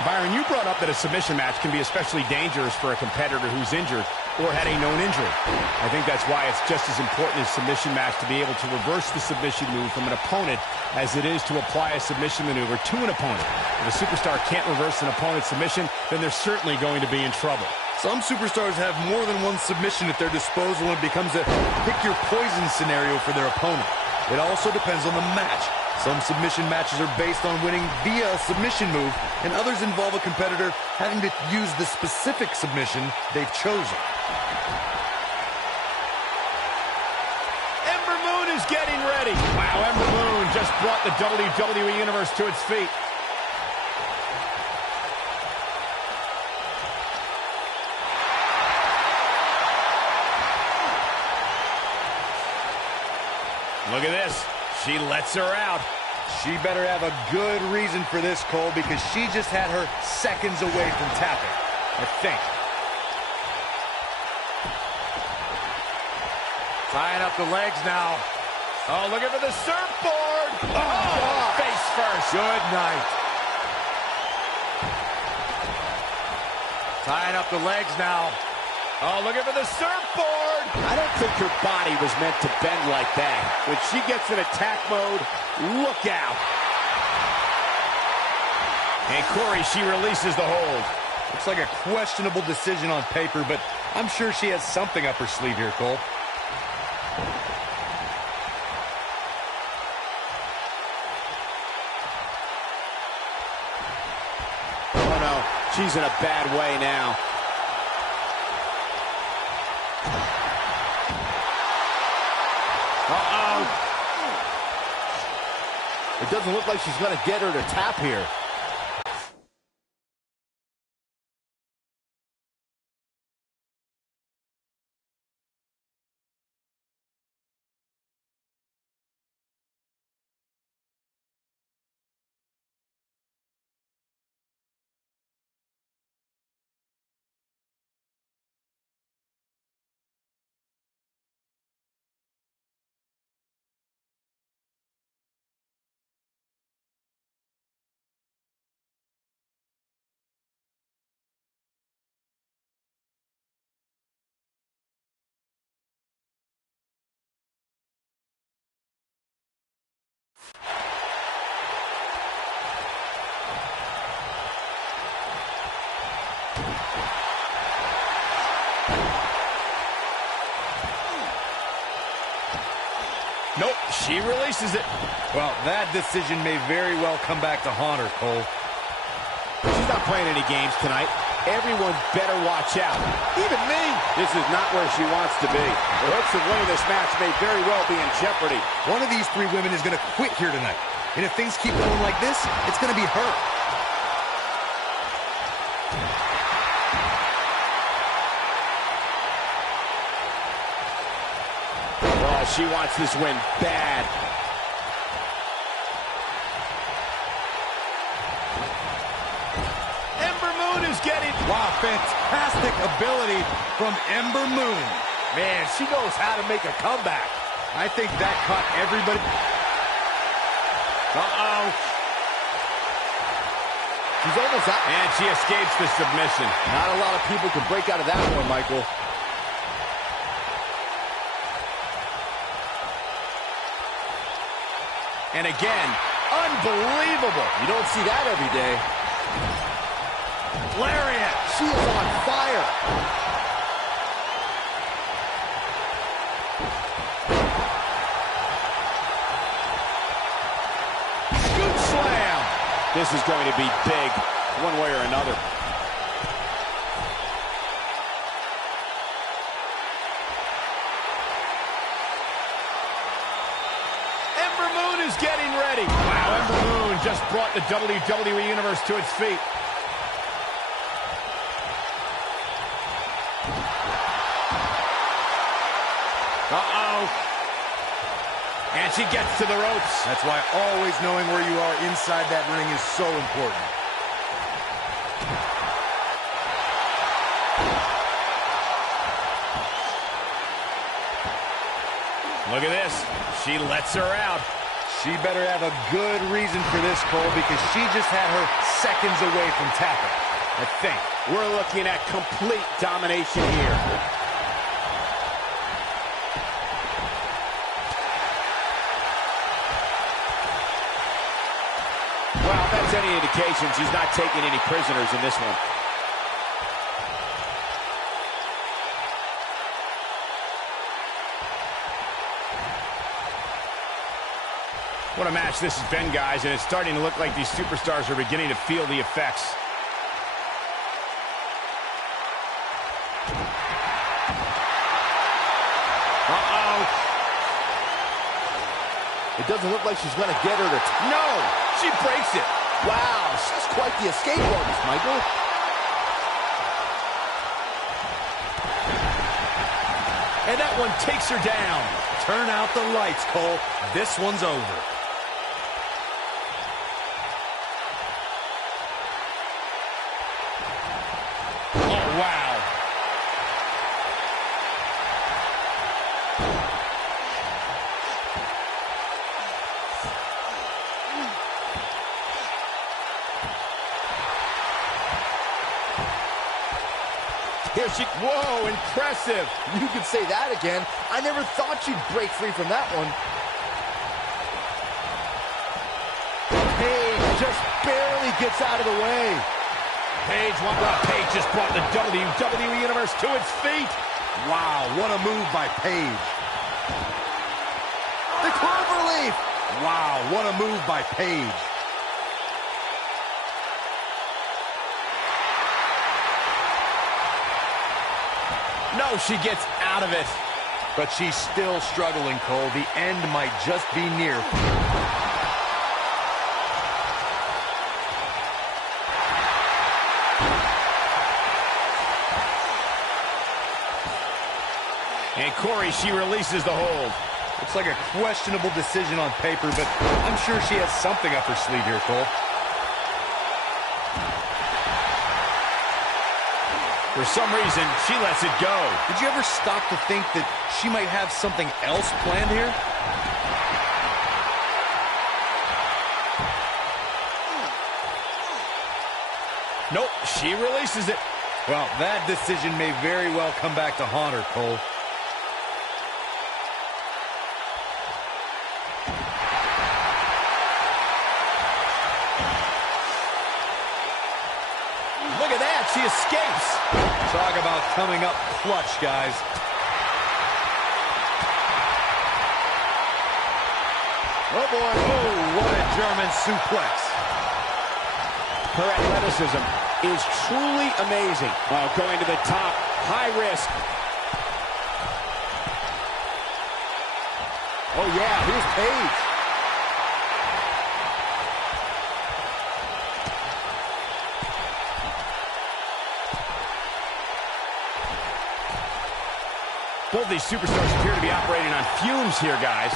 Byron, you brought up that a submission match can be especially dangerous for a competitor who's injured or had a known injury. I think that's why it's just as important as submission match to be able to reverse the submission move from an opponent as it is to apply a submission maneuver to an opponent. If a superstar can't reverse an opponent's submission, then they're certainly going to be in trouble. Some superstars have more than one submission at their disposal and it becomes a pick-your-poison scenario for their opponent. It also depends on the match. Some submission matches are based on winning via a submission move, and others involve a competitor having to use the specific submission they've chosen. Ember Moon is getting ready. Wow, Ember Moon just brought the WWE Universe to its feet. Look at this. She lets her out. She better have a good reason for this, Cole, because she just had her seconds away from tapping, I think. Tying up the legs now. Oh, looking for the surfboard. Oh, face first. Good night. Tying up the legs now. Oh, looking for the surfboard. I don't think her body was meant to bend like that. When she gets in attack mode, look out. And Corey, she releases the hold. Looks like a questionable decision on paper, but I'm sure she has something up her sleeve here, Cole. Oh, no. She's in a bad way now. Uh-oh. It doesn't look like she's going to get her to tap here. Nope, she releases it. Well, that decision may very well come back to haunt her, Cole. She's not playing any games tonight. Everyone better watch out. Even me. This is not where she wants to be. The hopes of winning this match may very well be in jeopardy. One of these three women is going to quit here tonight. And if things keep going like this, it's going to be her. Oh, she wants this win bad. Wow, fantastic ability from Ember Moon. Man, she knows how to make a comeback. I think that caught everybody. Uh-oh. She's almost out. And she escapes the submission. Not a lot of people can break out of that one, Michael. And again, unbelievable. You don't see that every day. Lariat. She is on fire. Scoop slam. This is going to be big, one way or another. Ember Moon is getting ready. Wow, Ember Moon just brought the WWE Universe to its feet. Uh-oh. And she gets to the ropes. That's why always knowing where you are inside that ring is so important. Look at this. She lets her out. She better have a good reason for this, Cole, because she just had her seconds away from tapping, I think. We're looking at complete domination here. Well, if that's any indication, she's not taking any prisoners in this one. What a match this has been, guys, and it's starting to look like these superstars are beginning to feel the effects. Uh-oh. It doesn't look like she's going to get her to... No! She breaks it. Wow, she's quite the escape artist, Michael. And that one takes her down. Turn out the lights, Cole. This one's over. Oh, wow. Here she... Whoa, impressive. You could say that again. I never thought she'd break free from that one. Paige just barely gets out of the way. Paige just brought the WWE Universe to its feet. Wow, what a move by Paige. The cloverleaf. Wow, what a move by Paige. No, she gets out of it. But she's still struggling, Cole. The end might just be near. And Corey, she releases the hold. Looks like a questionable decision on paper, but I'm sure she has something up her sleeve here, Cole. For some reason, she lets it go. Did you ever stop to think that she might have something else planned here? Nope, she releases it. Well, that decision may very well come back to haunt her, Cole. Look at that, she escapes. Talk about coming up clutch, guys. Oh, boy. Oh, what a German suplex. Her athleticism is truly amazing. Oh, going to the top, high risk. Oh, yeah, here's Paige. Both these superstars appear to be operating on fumes here, guys.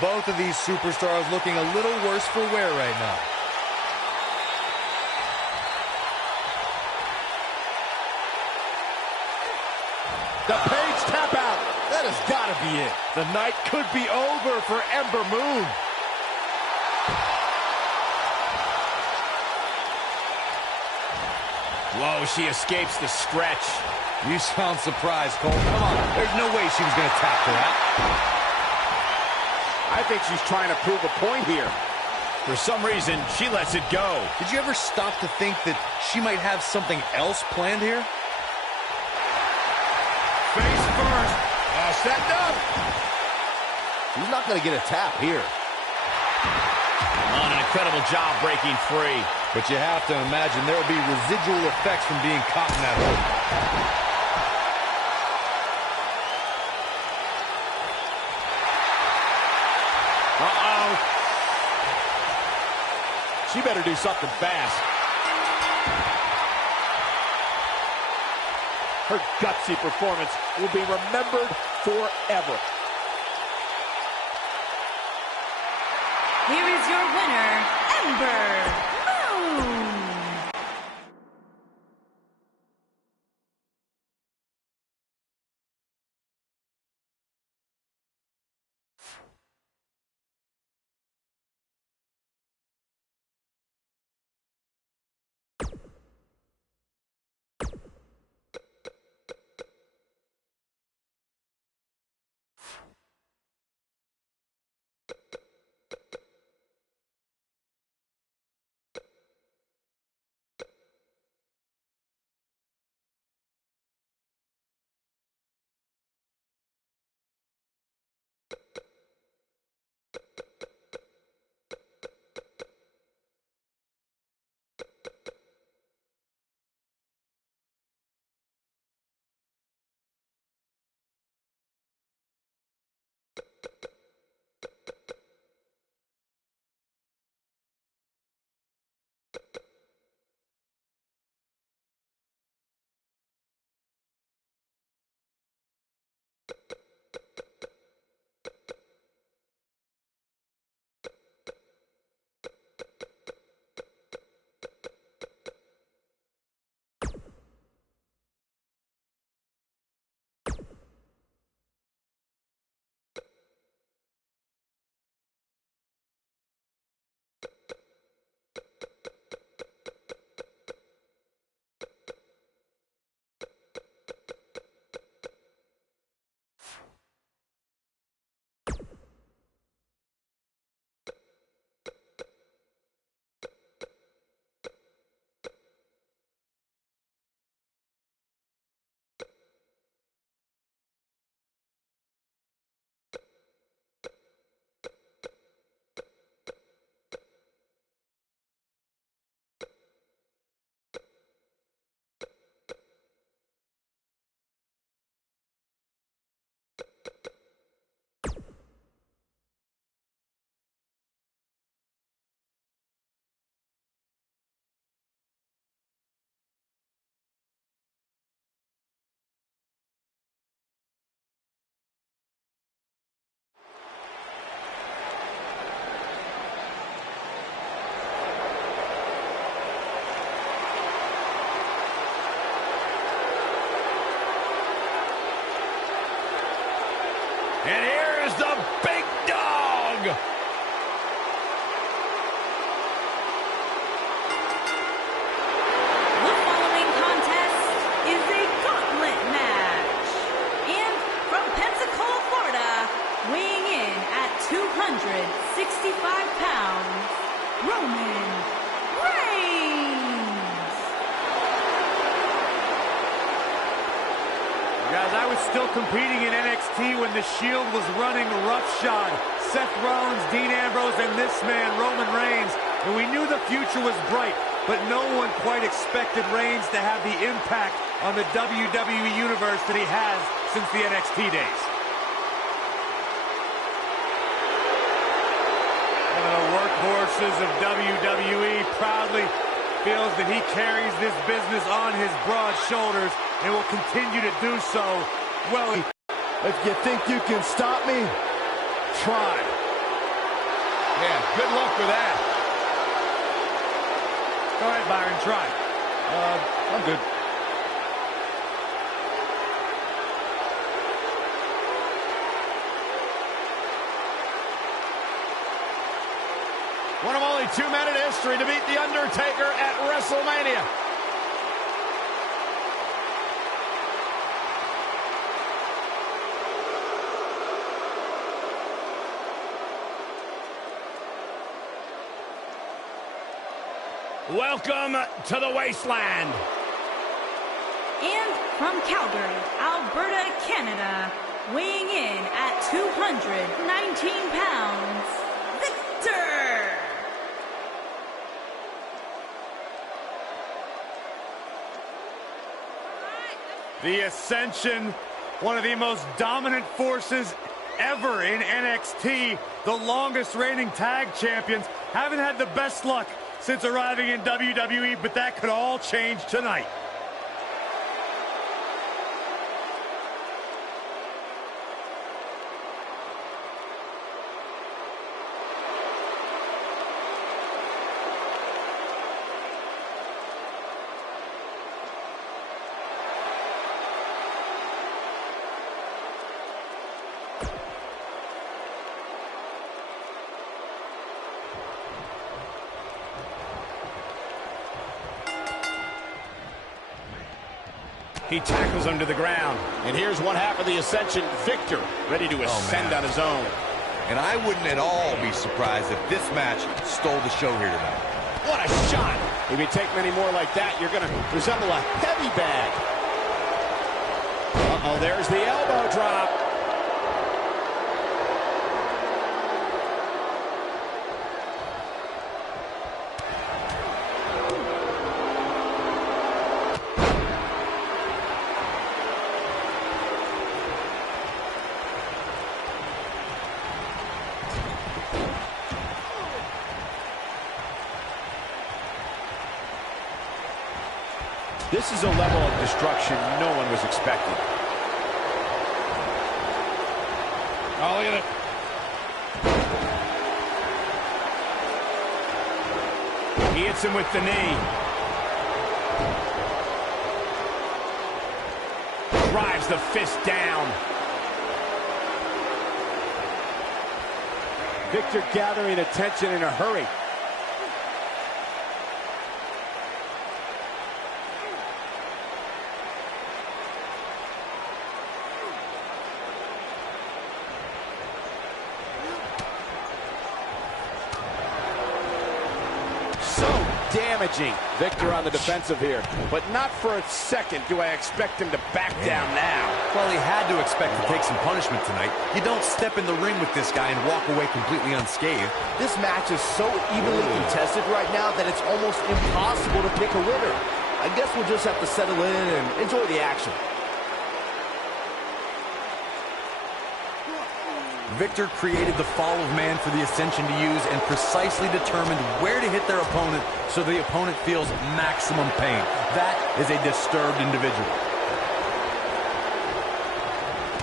Both of these superstars looking a little worse for wear right now. The Paige tap out. That has got to be it. The night could be over for Ember Moon. Whoa, she escapes the stretch. You sound surprised, Cole. Come on. There's no way she was going to tap to that. I think she's trying to prove a point here. For some reason, she lets it go. Did you ever stop to think that she might have something else planned here? Face first. Setting up. He's not going to get a tap here. On an incredible job breaking free. But you have to imagine there will be residual effects from being caught in that hole. Uh-oh. She better do something fast. Her gutsy performance will be remembered forever. Here is your winner, Ember Moon. And here's the big dog. The following contest is a gauntlet match. And from Pensacola, Florida, weighing in at 265 pounds, Roman Reigns. I was still competing in NXT when the Shield was running roughshod. Seth Rollins, Dean Ambrose, and this man, Roman Reigns. And we knew the future was bright, but no one quite expected Reigns to have the impact on the WWE Universe that he has since the NXT days. One of the workhorses of WWE proudly feels that he carries this business on his broad shoulders and will continue to do so. Well, if you think you can stop me, try. Yeah, good luck with that. Go ahead, Byron, try. I'm good. One of only 2 men in history to beat The Undertaker at WrestleMania. Welcome to the wasteland. And from Calgary, Alberta, Canada, weighing in at 219 pounds, Victor! The Ascension, one of the most dominant forces ever in NXT, the longest reigning tag champions, haven't had the best luck since arriving in WWE, but that could all change tonight. He tackles him to the ground. And here's one half of the Ascension, Victor, ready to ascend on his own. And I wouldn't at all be surprised if this match stole the show here tonight. What a shot! If you take many more like that, you're going to resemble a heavy bag. Uh-oh, there's the elbow drop. This is a level of destruction no one was expecting. Oh, look at it. He hits him with the knee. Drives the fist down. Victor gathering attention in a hurry. Damaging. Victor on the defensive here, but not for a second do I expect him to back down now. Well, he had to expect to take some punishment tonight. You don't step in the ring with this guy and walk away completely unscathed. This match is so evenly contested right now that it's almost impossible to pick a winner. I guess we'll just have to settle in and enjoy the action. Victor created the fall of man for the Ascension to use and precisely determined where to hit their opponent so the opponent feels maximum pain. That is a disturbed individual.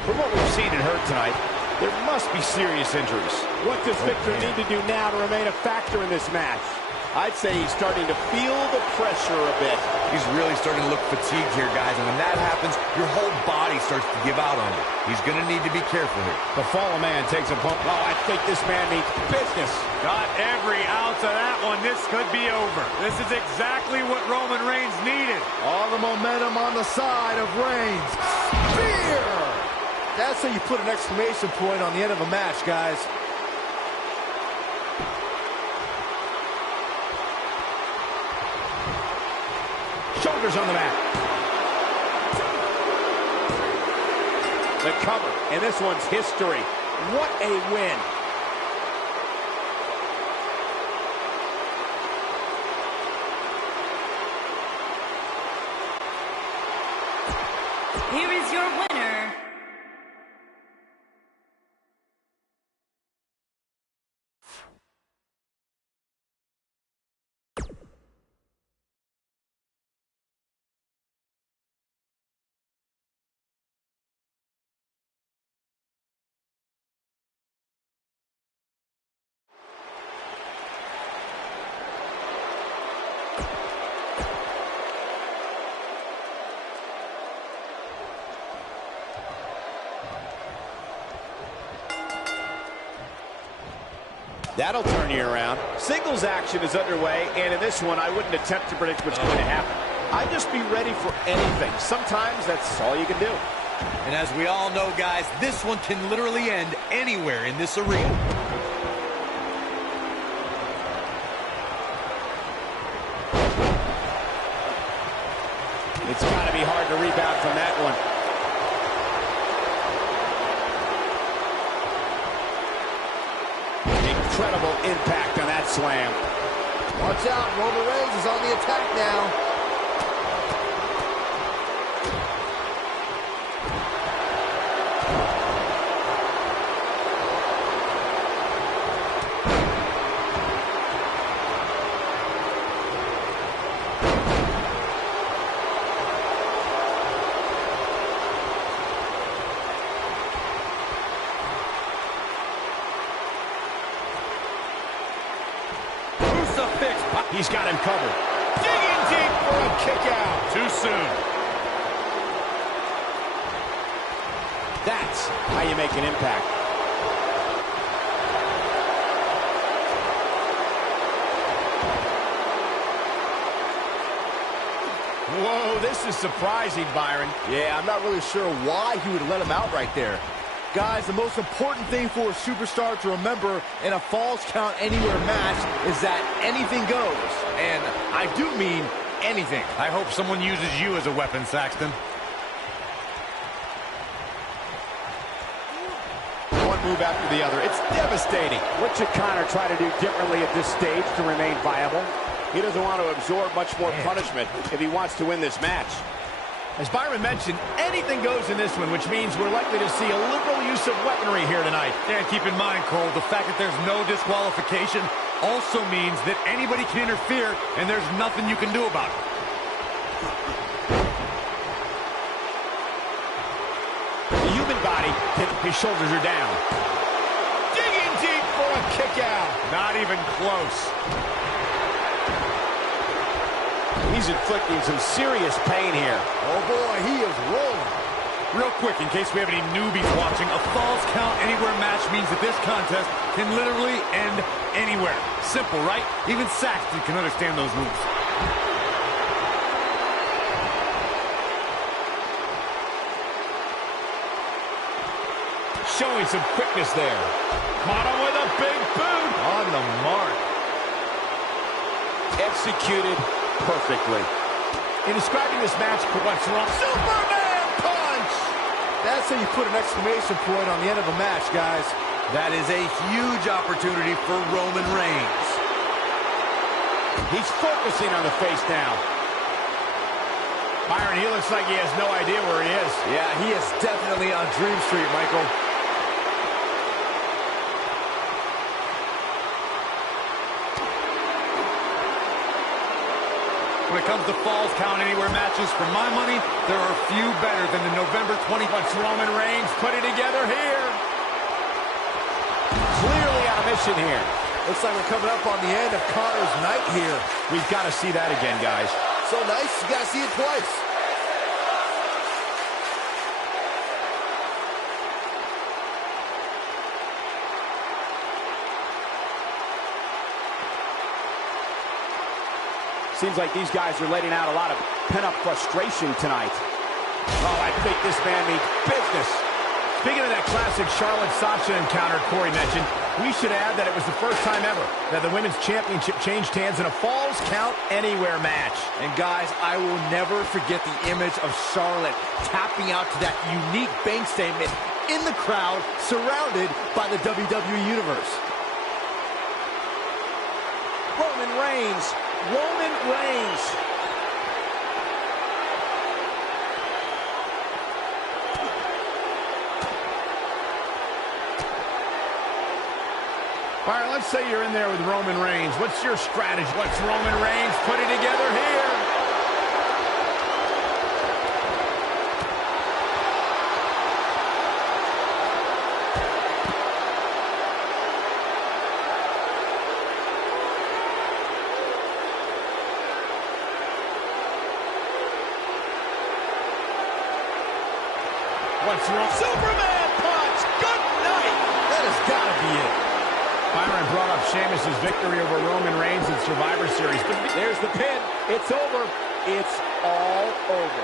From what we've seen and heard tonight, there must be serious injuries. What does Victor need to do now to remain a factor in this match? I'd say he's starting to feel the pressure a bit. He's really starting to look fatigued here, guys, and when that happens, your whole body starts to give out on you. He's going to need to be careful here. The fallen man takes a bump. Oh, I think this man needs business. Got every ounce of that one. This could be over. This is exactly what Roman Reigns needed. All the momentum on the side of Reigns. Spear! That's how you put an exclamation point on the end of a match, guys. Shoulders on the mat. The cover, and this one's history. What a win. Here is your winner, That'll turn you around. Singles action is underway, and in this one, I wouldn't attempt to predict what's going to happen. I'd just be ready for anything. Sometimes that's all you can do. And as we all know, guys, this one can literally end anywhere in this arena. It's got to be hard to rebound from that one. Incredible impact on that slam. Watch out, Roman Reigns is on the attack now. He's got him covered. Digging deep for a kick out. Too soon. That's how you make an impact. Whoa, this is surprising, Byron. Yeah, I'm not really sure why he would let him out right there. Guys, the most important thing for a superstar to remember in a Falls Count Anywhere match is that anything goes. And I do mean anything. I hope someone uses you as a weapon, Saxton. One move after the other. It's devastating. What should Connor try to do differently at this stage to remain viable? He doesn't want to absorb much more punishment if he wants to win this match. As Byron mentioned, anything goes in this one, which means we're likely to see a liberal use of weaponry here tonight. And keep in mind, Cole, the fact that there's no disqualification also means that anybody can interfere, and there's nothing you can do about it. The human body, his shoulders are down. Digging deep for a kick out. Not even close. He's inflicting some serious pain here. Oh boy, he is rolling. Real quick, in case we have any newbies watching, a Falls Count Anywhere match means that this contest can literally end anywhere. Simple, right? Even Saxton can understand those moves. Showing some quickness there. Caught him with a big boot. On the mark. Executed perfectly. In describing this match, what's wrong? Superman punch! That's how you put an exclamation point on the end of a match, guys. That is a huge opportunity for Roman Reigns. He's focusing on the face now. Byron, he looks like he has no idea where he is. Yeah, he is definitely on Dream Street, Michael. When it comes to Falls Count Anywhere matches, for my money, there are few better than the November 20th. What's Roman Reigns putting together here? Clearly on a mission here. Looks like we're coming up on the end of Connor's night here. We've got to see that again, guys. So nice, you got to see it twice. Seems like these guys are letting out a lot of pent-up frustration tonight. Oh, I think this man means business. Speaking of that classic Charlotte-Sasha encounter Corey mentioned, we should add that it was the first time ever that the Women's Championship changed hands in a Falls Count Anywhere match. And guys, I will never forget the image of Charlotte tapping out to that unique bank statement in the crowd, surrounded by the WWE Universe. Roman Reigns. Roman Reigns. All right, let's say you're in there with Roman Reigns. What's your strategy? What's Roman Reigns putting together here? What's wrong? Superman punch. Good night. That has got to be it. Byron brought up Sheamus' victory over Roman Reigns in Survivor Series. But There's the pin. It's over. It's all over.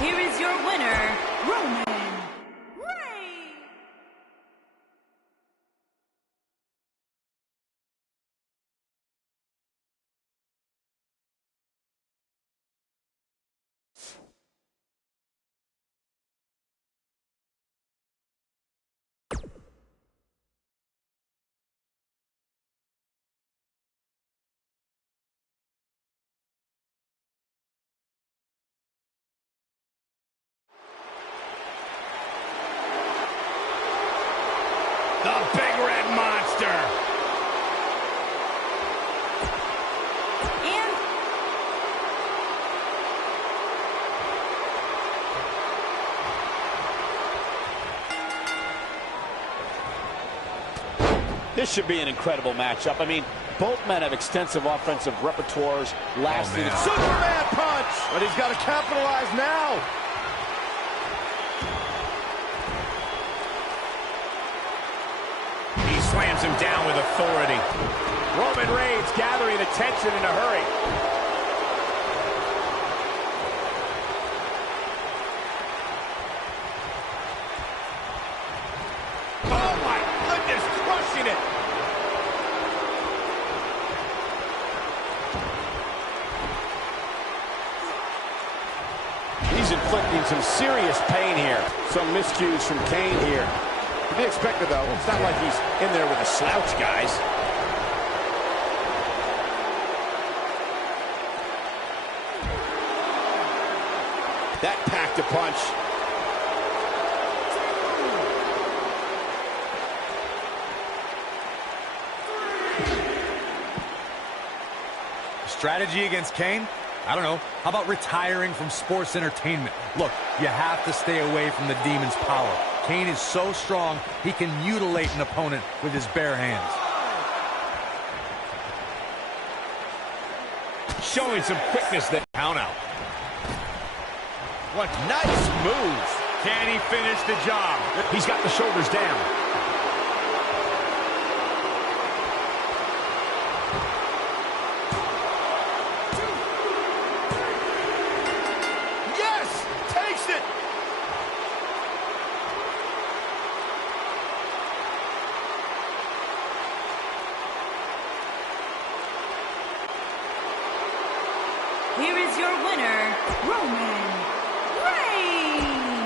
Here is your winner, Roman Reigns. the Big Red Monster. And This should be an incredible matchup. I mean, both men have extensive offensive repertoires. Lasting Superman punch! But he's got to capitalize now. He slams him down with authority. Roman Reigns gathering attention in a hurry. Oh my goodness, crushing it. He's inflicting some serious pain here. Some miscues from Kane here. To be expected, though. It's not like he's in there with a slouch, guys. That packed a punch. Strategy against Kane? I don't know. How about retiring from sports entertainment? Look, you have to stay away from the demon's power. Kane is so strong, he can mutilate an opponent with his bare hands. Showing some quickness there. Count out. What nice move. Can he finish the job? He's got the shoulders down. Yes! Takes it! here is your winner, Roman Reigns.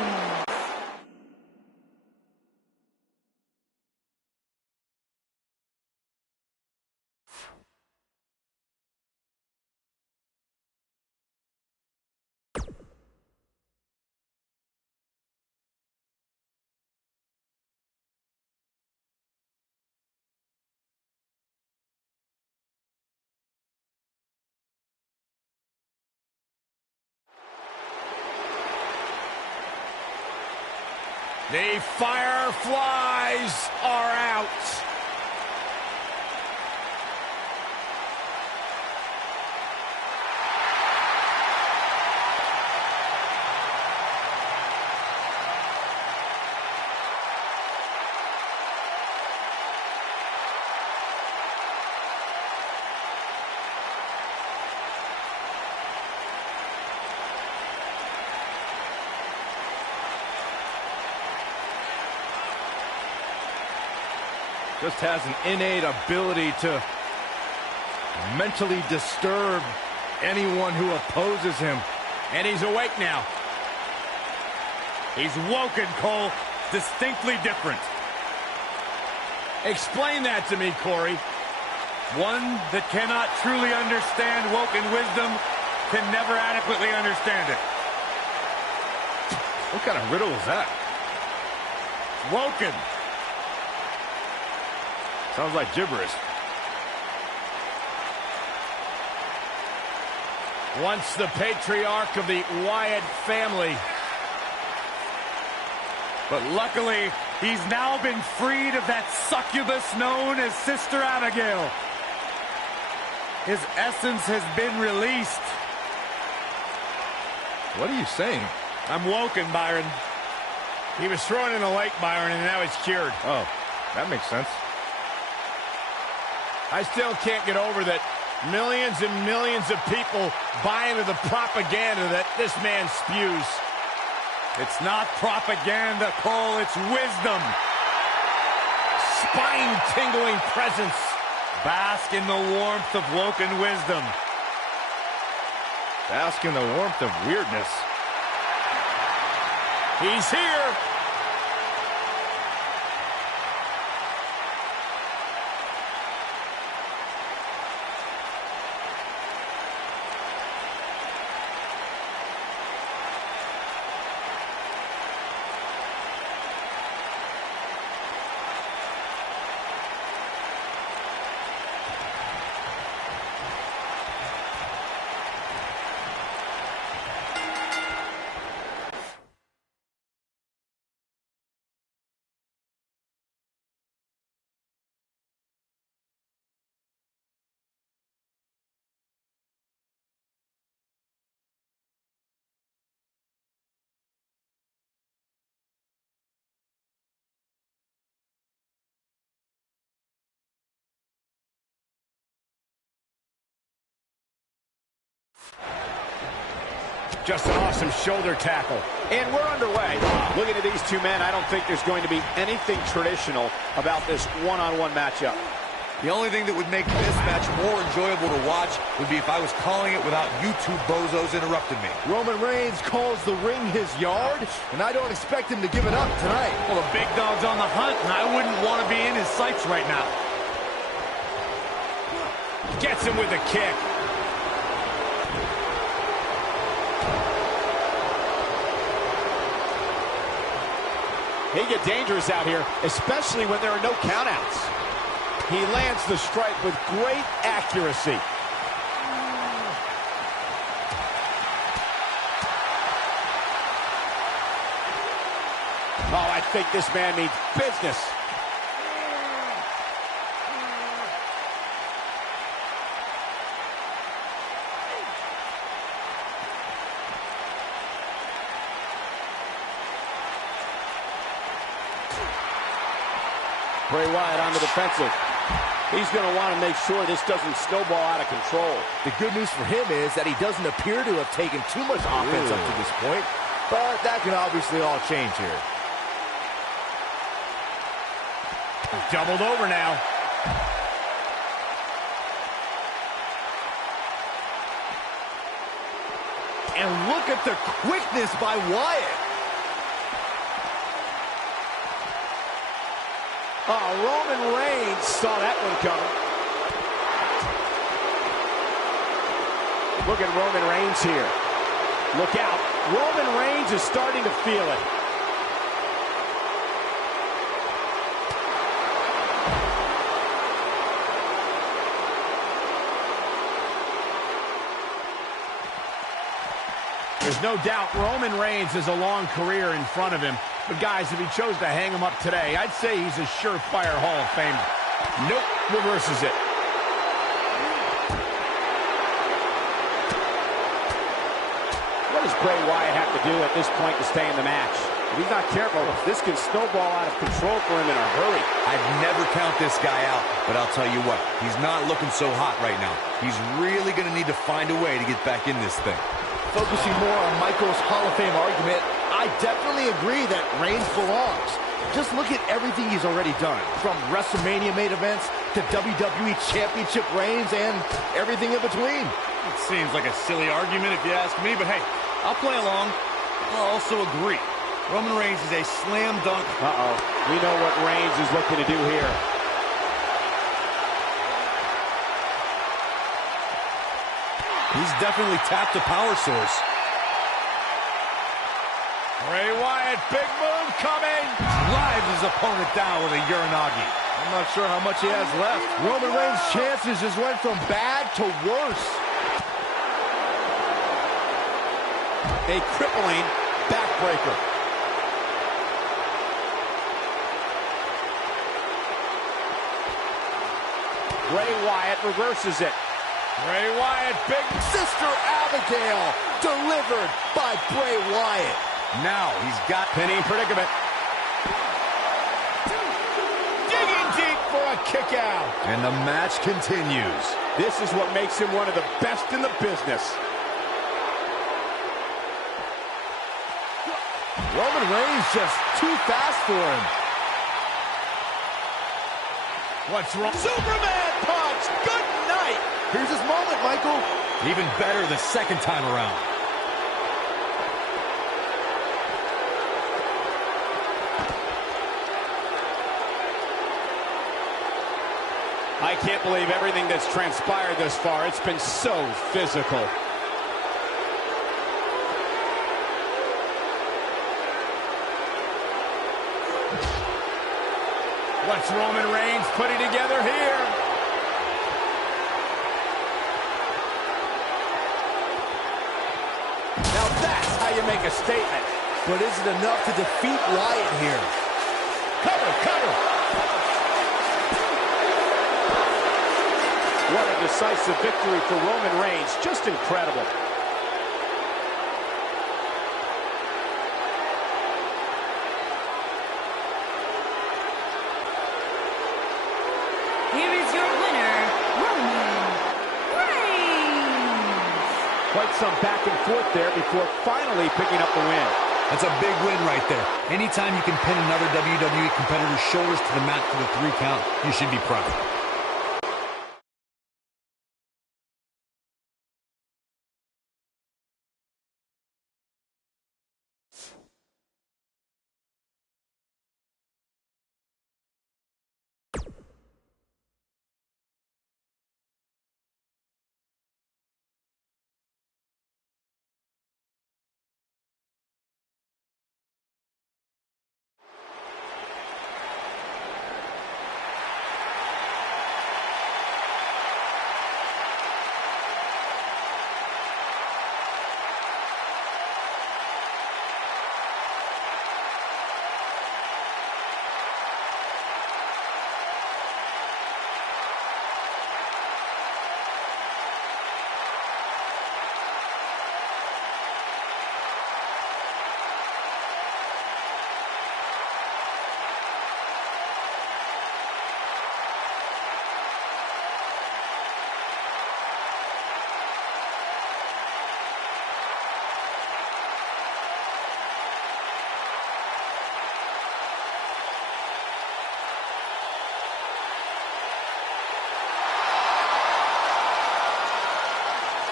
The Fireflies are out. Just has an innate ability to mentally disturb anyone who opposes him. And he's awake now. He's woken, Cole. Distinctly different. Explain that to me, Corey. One that cannot truly understand woken wisdom can never adequately understand it. What kind of riddle is that? Woken. Sounds like gibberish. Once the patriarch of the Wyatt family. But luckily, he's now been freed of that succubus known as Sister Abigail. His essence has been released. What are you saying? I'm woken, Byron. He was thrown in the lake, Byron, and now he's cured. Oh, that makes sense. I still can't get over that millions and millions of people buy into the propaganda that this man spews. It's not propaganda, Cole. It's wisdom. Spine-tingling presence. Bask in the warmth of woken wisdom. Bask in the warmth of weirdness. He's here. Just an awesome shoulder tackle. And we're underway. Looking at these two men, I don't think there's going to be anything traditional about this one-on-one matchup. The only thing that would make this match more enjoyable to watch would be if I was calling it without you two bozos interrupting me. Roman Reigns calls the ring his yard, and I don't expect him to give it up tonight. Well, the big dog's on the hunt, and I wouldn't want to be in his sights right now. Gets him with a kick. He get dangerous out here, especially when there are no countouts. He lands the strike with great accuracy. Oh, I think this man means business. Bray Wyatt on the defensive. He's going to want to make sure this doesn't snowball out of control. The good news for him is that he doesn't appear to have taken too much offense up to this point, but that can obviously all change here. Doubled over now. And look at the quickness by Wyatt. Oh, Roman Reigns saw that one coming. Look at Roman Reigns here. Look out. Roman Reigns is starting to feel it. There's no doubt Roman Reigns has a long career in front of him. But guys, if he chose to hang him up today, I'd say he's a surefire Hall of Famer. Nope, reverses it. What does Bray Wyatt have to do at this point to stay in the match? If he's not careful, this can snowball out of control for him in a hurry. I'd never count this guy out, but I'll tell you what, he's not looking so hot right now. He's really going to need to find a way to get back in this thing. Focusing more on Michael's Hall of Fame argument, I definitely agree that Reigns belongs. Just look at everything he's already done, from WrestleMania main events to WWE Championship reigns and everything in between. It seems like a silly argument if you ask me, but hey, I'll play along. I'll also agree. Roman Reigns is a slam dunk. Uh-oh. We know what Reigns is looking to do here. He's definitely tapped a power source. Bray Wyatt, big move coming. Drives his opponent down with a Uranagi. I'm not sure how much he has left. Roman Reigns' chances just went from bad to worse. A crippling backbreaker. Bray Wyatt reverses it. Bray Wyatt, big Sister Abigail, delivered by Bray Wyatt. Now he's got pinning predicament. Digging deep for a kick out. And the match continues. This is what makes him one of the best in the business. Roman Reigns just too fast for him. What's wrong? Superman punch! Good night! Here's his moment, Michael. Even better the second time around. I can't believe everything that's transpired thus far. It's been so physical. What's Roman Reigns putting together here? Now that's how you make a statement. But is it enough to defeat Wyatt here? Cover, cover. What a decisive victory for Roman Reigns. Just incredible. Here is your winner, Roman Reigns. Quite some back and forth there before finally picking up the win. That's a big win right there. Anytime you can pin another WWE competitor's shoulders to the mat for the 3 count, you should be proud.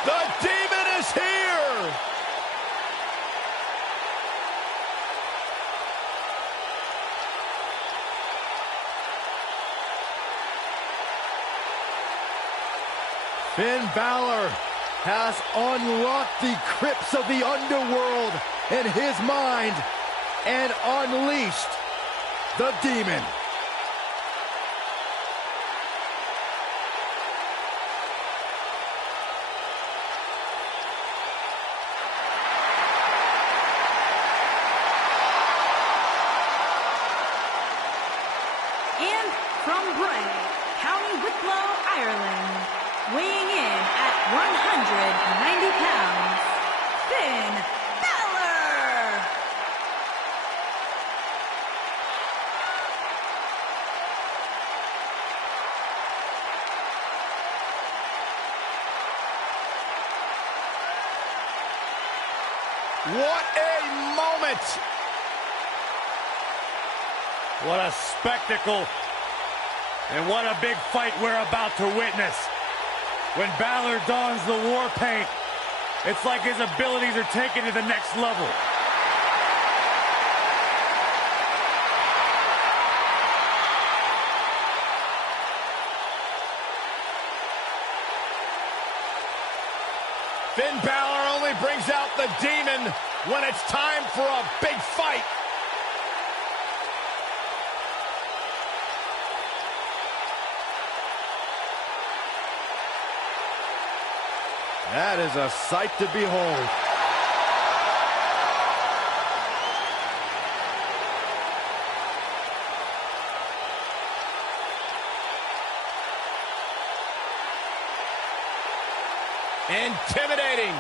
The Demon is here! Finn Balor has unlocked the crypts of the underworld in his mind and unleashed the Demon. And from Bray, County Wicklow, Ireland, weighing in at 190 pounds, Finn Balor! What a moment! What a spectacle. And what a big fight we're about to witness. When Balor dons the war paint, it's like his abilities are taken to the next level. Finn Balor only brings out the demon when it's time for a big fight. That is a sight to behold. Intimidating.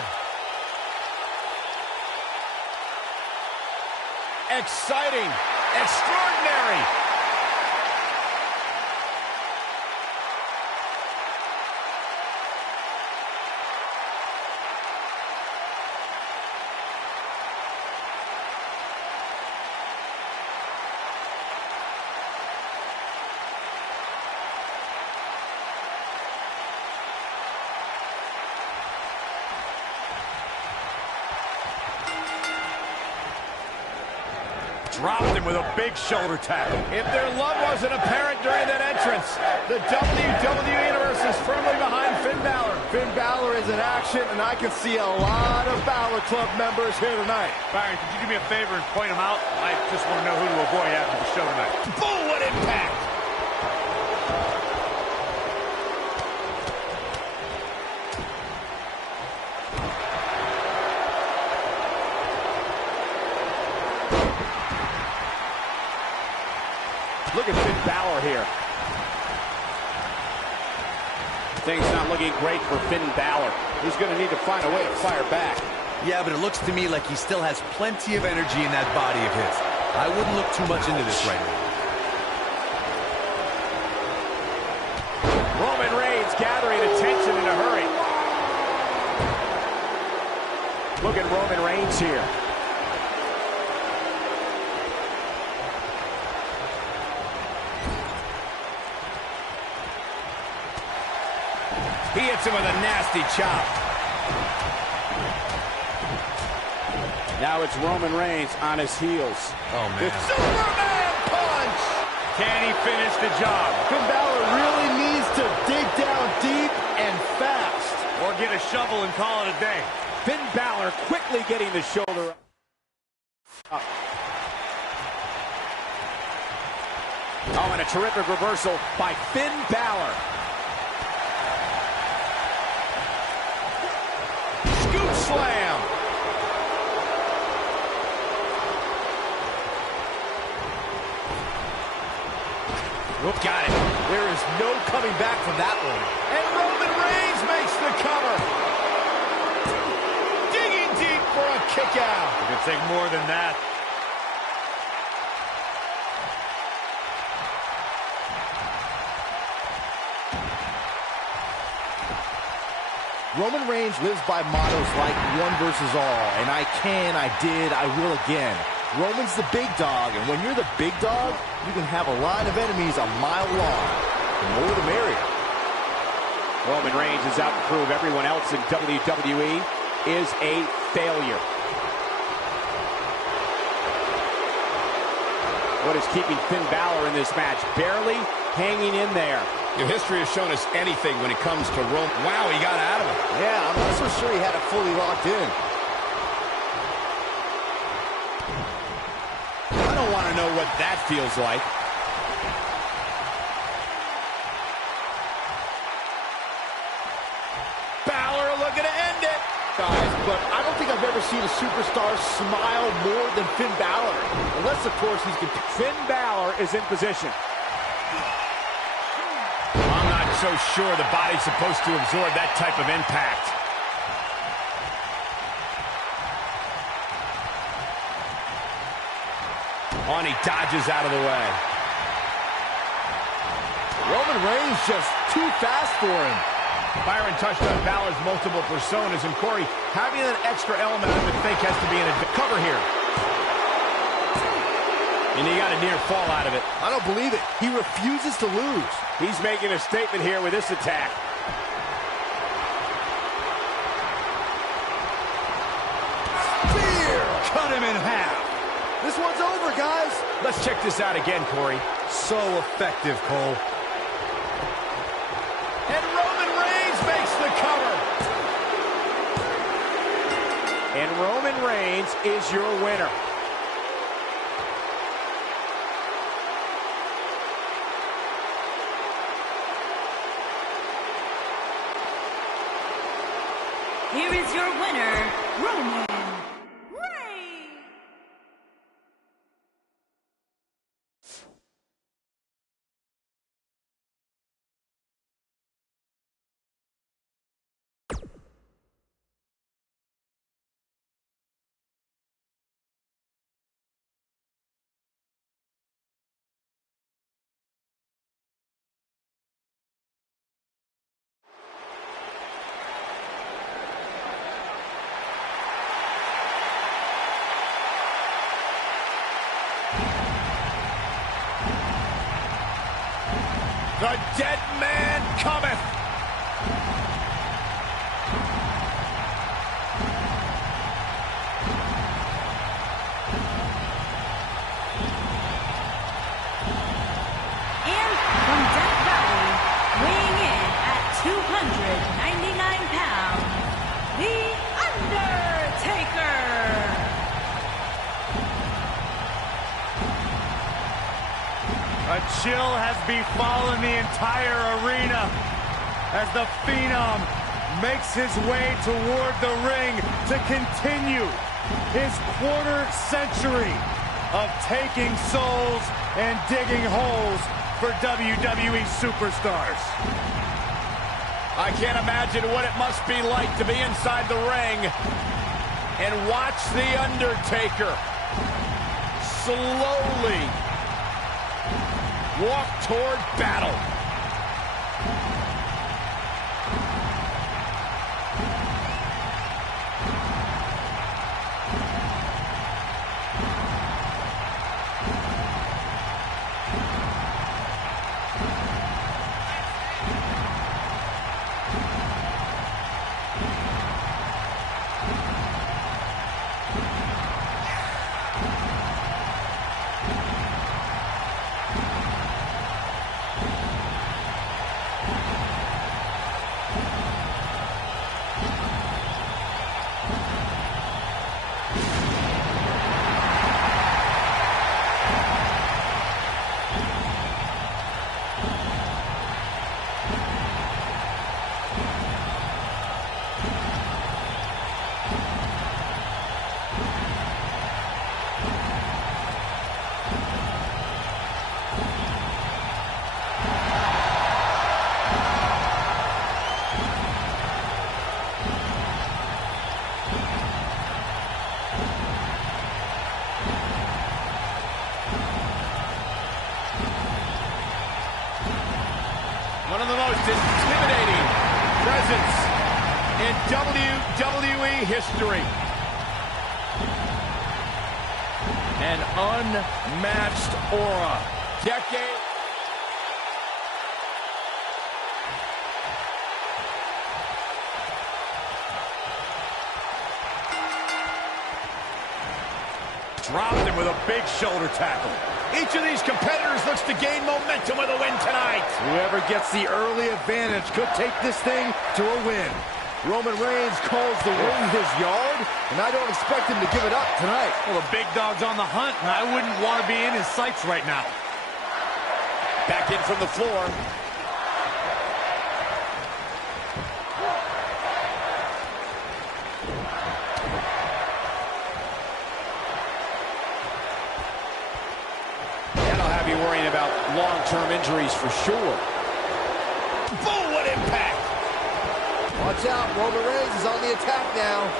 Exciting. Extraordinary. Dropped him with a big shoulder tap. If their love wasn't apparent during that entrance, the WWE Universe is firmly behind Finn Balor. Finn Balor is in action, and I can see a lot of Balor Club members here tonight. Byron, could you do me a favor and point him out? I just want to know who to avoid after the show tonight. Boom, what impact! Look at Finn Balor here. Things not looking great for Finn Balor. He's going to need to find a way to fire back. Yeah, but it looks to me like he still has plenty of energy in that body of his. I wouldn't look too much into this right now. Roman Reigns gathering attention in a hurry. Look at Roman Reigns here. He hits him with a nasty chop. Now it's Roman Reigns on his heels. Oh, man. The Superman punch! Can he finish the job? Finn Balor really needs to dig down deep and fast. Or get a shovel and call it a day. Finn Balor quickly getting the shoulder up. Oh, and a terrific reversal by Finn Balor. Scoop slam! Oh, got it. There is no coming back from that one. And Roman Reigns makes the cover. Digging deep for a kick out. It could take more than that. Roman Reigns lives by mottos like one versus all, and I can, I did, I will again. Roman's the big dog, and when you're the big dog, you can have a line of enemies a mile long. The more the merrier. Roman Reigns is out to prove everyone else in WWE is a failure. What is keeping Finn Balor in this match? Barely hanging in there. Your history has shown us anything when it comes to Roman. Wow, he got out of it. Yeah, I'm not so sure he had it fully locked in. I don't want to know what that feels like. Balor looking to end it. Guys, but I don't think I've ever seen a superstar smile more than Finn Balor. Unless, of course, he's Finn Balor is in position. I'm not so sure the body's supposed to absorb that type of impact. Oh, and he dodges out of the way. Roman Reigns just too fast for him. Byron touched on Balor's multiple personas, and Corey, having an extra element I would think has to be in a cover here. And he got a near fall out of it. I don't believe it. He refuses to lose. He's making a statement here with this attack. Spear! Cut him in half. This one's over, guys. Let's check this out again, Corey. So effective, Cole. And Roman Reigns makes the cover. And Roman Reigns is your winner. Here is your winner, Roman Reigns. The dead man cometh. And from Death Valley, weighing in at 299 pounds, The Undertaker. A chill has befallen the entire arena as the Phenom makes his way toward the ring to continue his quarter century of taking souls and digging holes for WWE superstars. I can't imagine what it must be like to be inside the ring and watch The Undertaker slowly walk toward battle. One of the most intimidating presence in WWE history. An unmatched aura. Decade. Dropped him with a big shoulder tackle. Each of these competitors looks to gain momentum with a win tonight. Whoever gets the early advantage could take this thing to a win. Roman Reigns calls the ring his yard, and I don't expect him to give it up tonight. Well, the big dog's on the hunt, and I wouldn't want to be in his sights right now. Back in from the floor. That'll have you worrying about long-term injuries for sure. Boom, what impact! Watch out, Roman Reigns is on the attack now.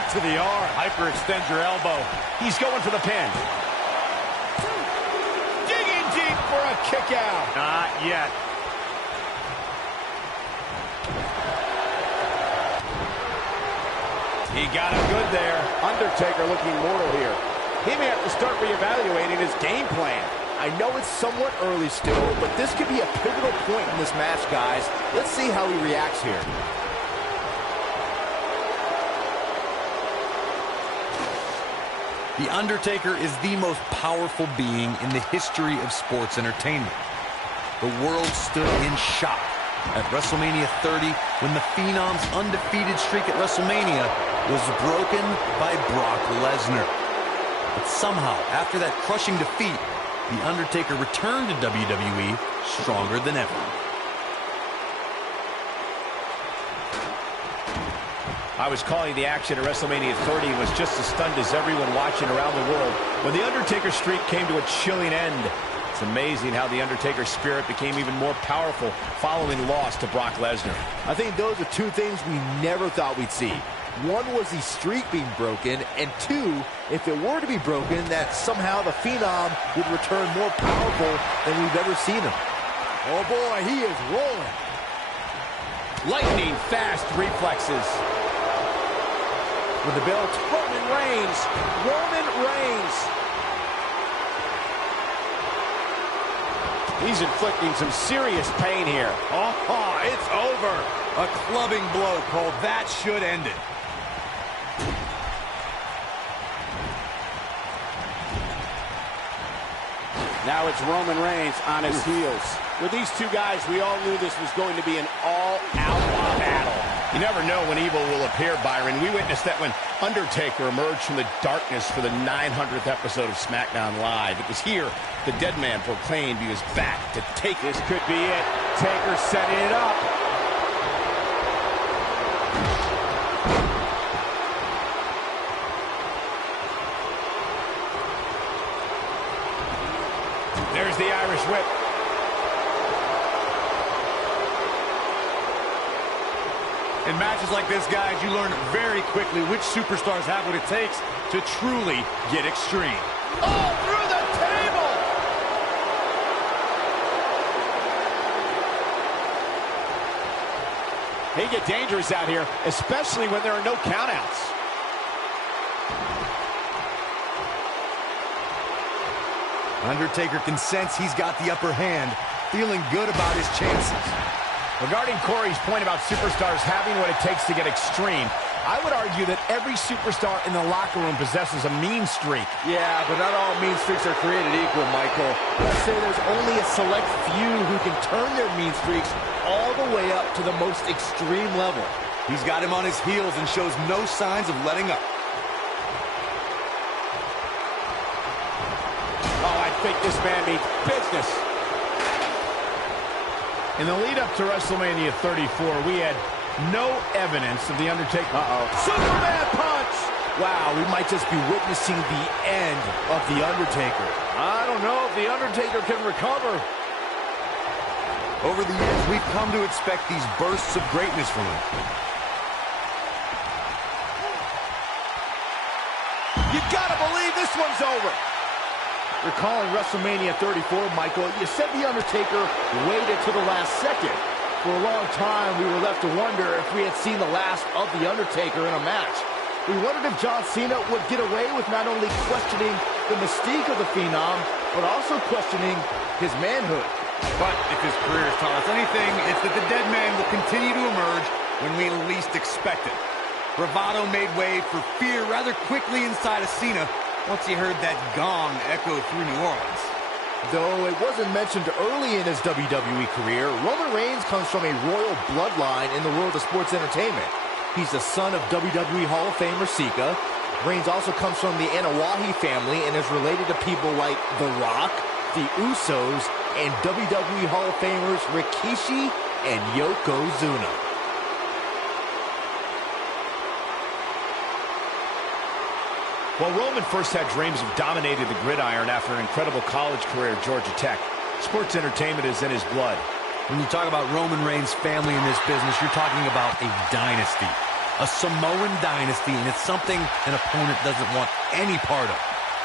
right to the arm. Hyperextend your elbow. He's going for the pin. Digging deep for a kick out. Not yet. He got him good there. Undertaker looking mortal here. He may have to start reevaluating his game plan. I know it's somewhat early still, but this could be a pivotal point in this match, guys. Let's see how he reacts here. The Undertaker is the most powerful being in the history of sports entertainment. The world stood in shock at WrestleMania 30 when the Phenom's undefeated streak at WrestleMania was broken by Brock Lesnar. But somehow, after that crushing defeat, The Undertaker returned to WWE stronger than ever. I was calling the action at WrestleMania 30 and was just as stunned as everyone watching around the world when The Undertaker's streak came to a chilling end. It's amazing how The Undertaker's spirit became even more powerful following loss to Brock Lesnar. I think those are two things we never thought we'd see. One was the streak being broken, and two, if it were to be broken, that somehow the Phenom would return more powerful than we've ever seen him. Oh boy, he is rolling. Lightning fast reflexes. With the belt, Roman Reigns. Roman Reigns. He's inflicting some serious pain here. Oh, it's over. A clubbing blow, Cole. That should end it. Now it's Roman Reigns on his heels. With these two guys, we all knew this was going to be an all-out battle. You never know when evil will appear, Byron. We witnessed that when Undertaker emerged from the darkness for the 900th episode of SmackDown Live. It was here the dead man proclaimed he was back to take. This could be it. Taker setting it up. There's the Irish whip. In matches like this, guys, you learn very quickly which superstars have what it takes to truly get extreme. Oh, through the table! They get dangerous out here, especially when there are no countouts. Undertaker can sense he's got the upper hand, feeling good about his chances. Regarding Corey's point about superstars having what it takes to get extreme, I would argue that every superstar in the locker room possesses a mean streak. Yeah, but not all mean streaks are created equal, Michael. Let's say there's only a select few who can turn their mean streaks all the way up to the most extreme level. He's got him on his heels and shows no signs of letting up. Oh, I think this man means business. In the lead-up to WrestleMania 34, we had no evidence of The Undertaker. Superman punch! Wow, we might just be witnessing the end of The Undertaker. I don't know if The Undertaker can recover. Over the years, we've come to expect these bursts of greatness from him. You gotta believe this one's over. Recalling WrestleMania 34, Michael, you said The Undertaker waited to the last second. For a long time, we were left to wonder if we had seen the last of The Undertaker in a match. We wondered if John Cena would get away with not only questioning the mystique of the Phenom, but also questioning his manhood. But if his career has taught us anything, it's that the dead man will continue to emerge when we least expect it. Bravado made way for fear rather quickly inside of Cena once he heard that gong echo through New Orleans. Though it wasn't mentioned early in his WWE career, Roman Reigns comes from a royal bloodline in the world of sports entertainment. He's the son of WWE Hall of Famer Sika. Reigns also comes from the Anawahi family and is related to people like The Rock, the Usos, and WWE Hall of Famers Rikishi and Yokozuna. Well, Roman first had dreams of dominating the gridiron after an incredible college career at Georgia Tech. Sports entertainment is in his blood. When you talk about Roman Reigns' family in this business, you're talking about a dynasty. a Samoan dynasty, and it's something an opponent doesn't want any part of.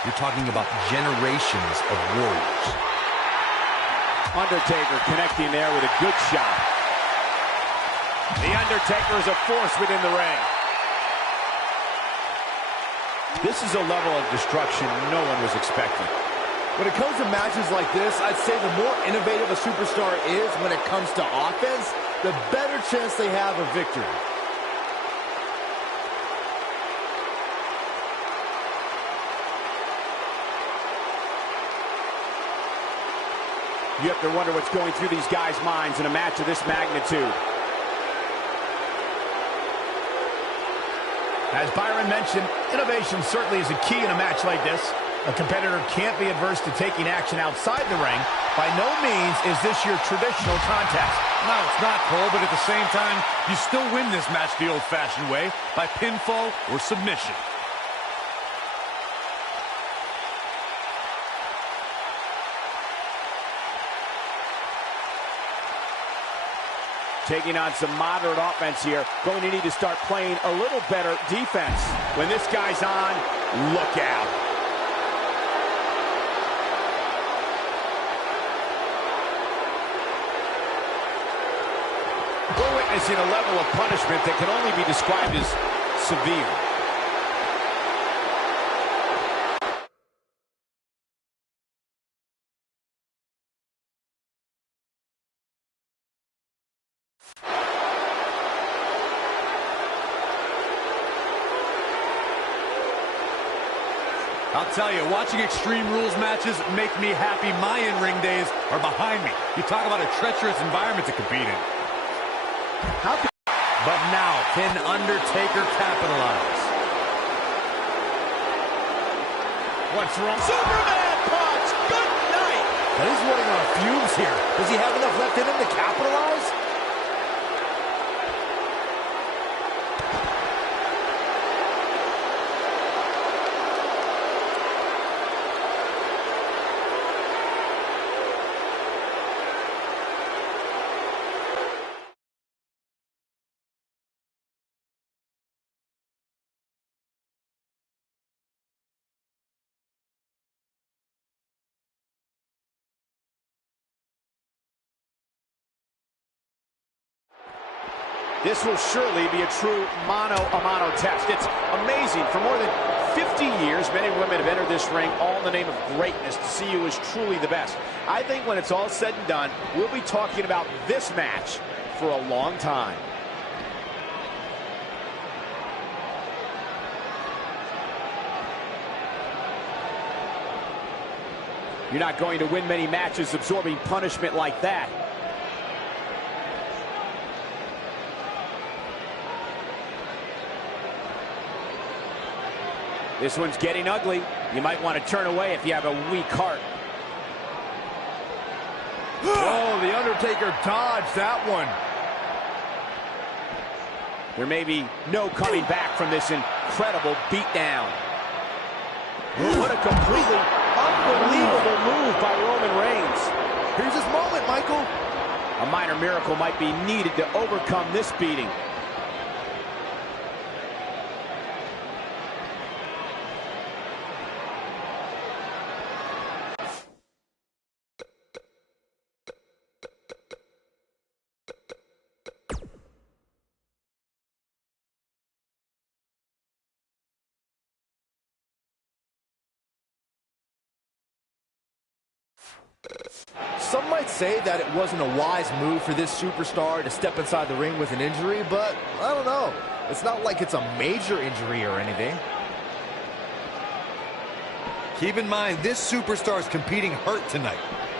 You're talking about generations of warriors. Undertaker connecting there with a good shot. The Undertaker is a force within the ring. This is a level of destruction no one was expecting. When it comes to matches like this, I'd say the more innovative a superstar is when it comes to offense, the better chance they have of victory. You have to wonder what's going through these guys' minds in a match of this magnitude. As Byron mentioned, innovation certainly is a key in a match like this. A competitor can't be adverse to taking action outside the ring. By no means is this your traditional contest. No, it's not, Cole, but at the same time, you still win this match the old-fashioned way, by pinfall or submission. Taking on some moderate offense here. Going to need to start playing a little better defense. When this guy's on, look out. We're witnessing a level of punishment that can only be described as severe. I'll tell you, watching Extreme Rules matches make me happy my in-ring days are behind me. You talk about a treacherous environment to compete in. But now, can Undertaker capitalize? What's wrong? Superman punch! Good night! Now he's running on fumes here. Does he have enough left in him to capitalize? This will surely be a true mano-a-mano test. It's amazing. For more than 50 years, men and women have entered this ring all in the name of greatness to see who is truly the best. I think when it's all said and done, we'll be talking about this match for a long time. You're not going to win many matches absorbing punishment like that. This one's getting ugly. You might want to turn away if you have a weak heart. Oh, the Undertaker dodged that one. There may be no coming back from this incredible beatdown. What a completely unbelievable move by Roman Reigns. Here's his moment, Michael. A minor miracle might be needed to overcome this beating. Some might say that it wasn't a wise move for this superstar to step inside the ring with an injury, but I don't know. It's not like it's a major injury or anything. Keep in mind, this superstar is competing hurt tonight,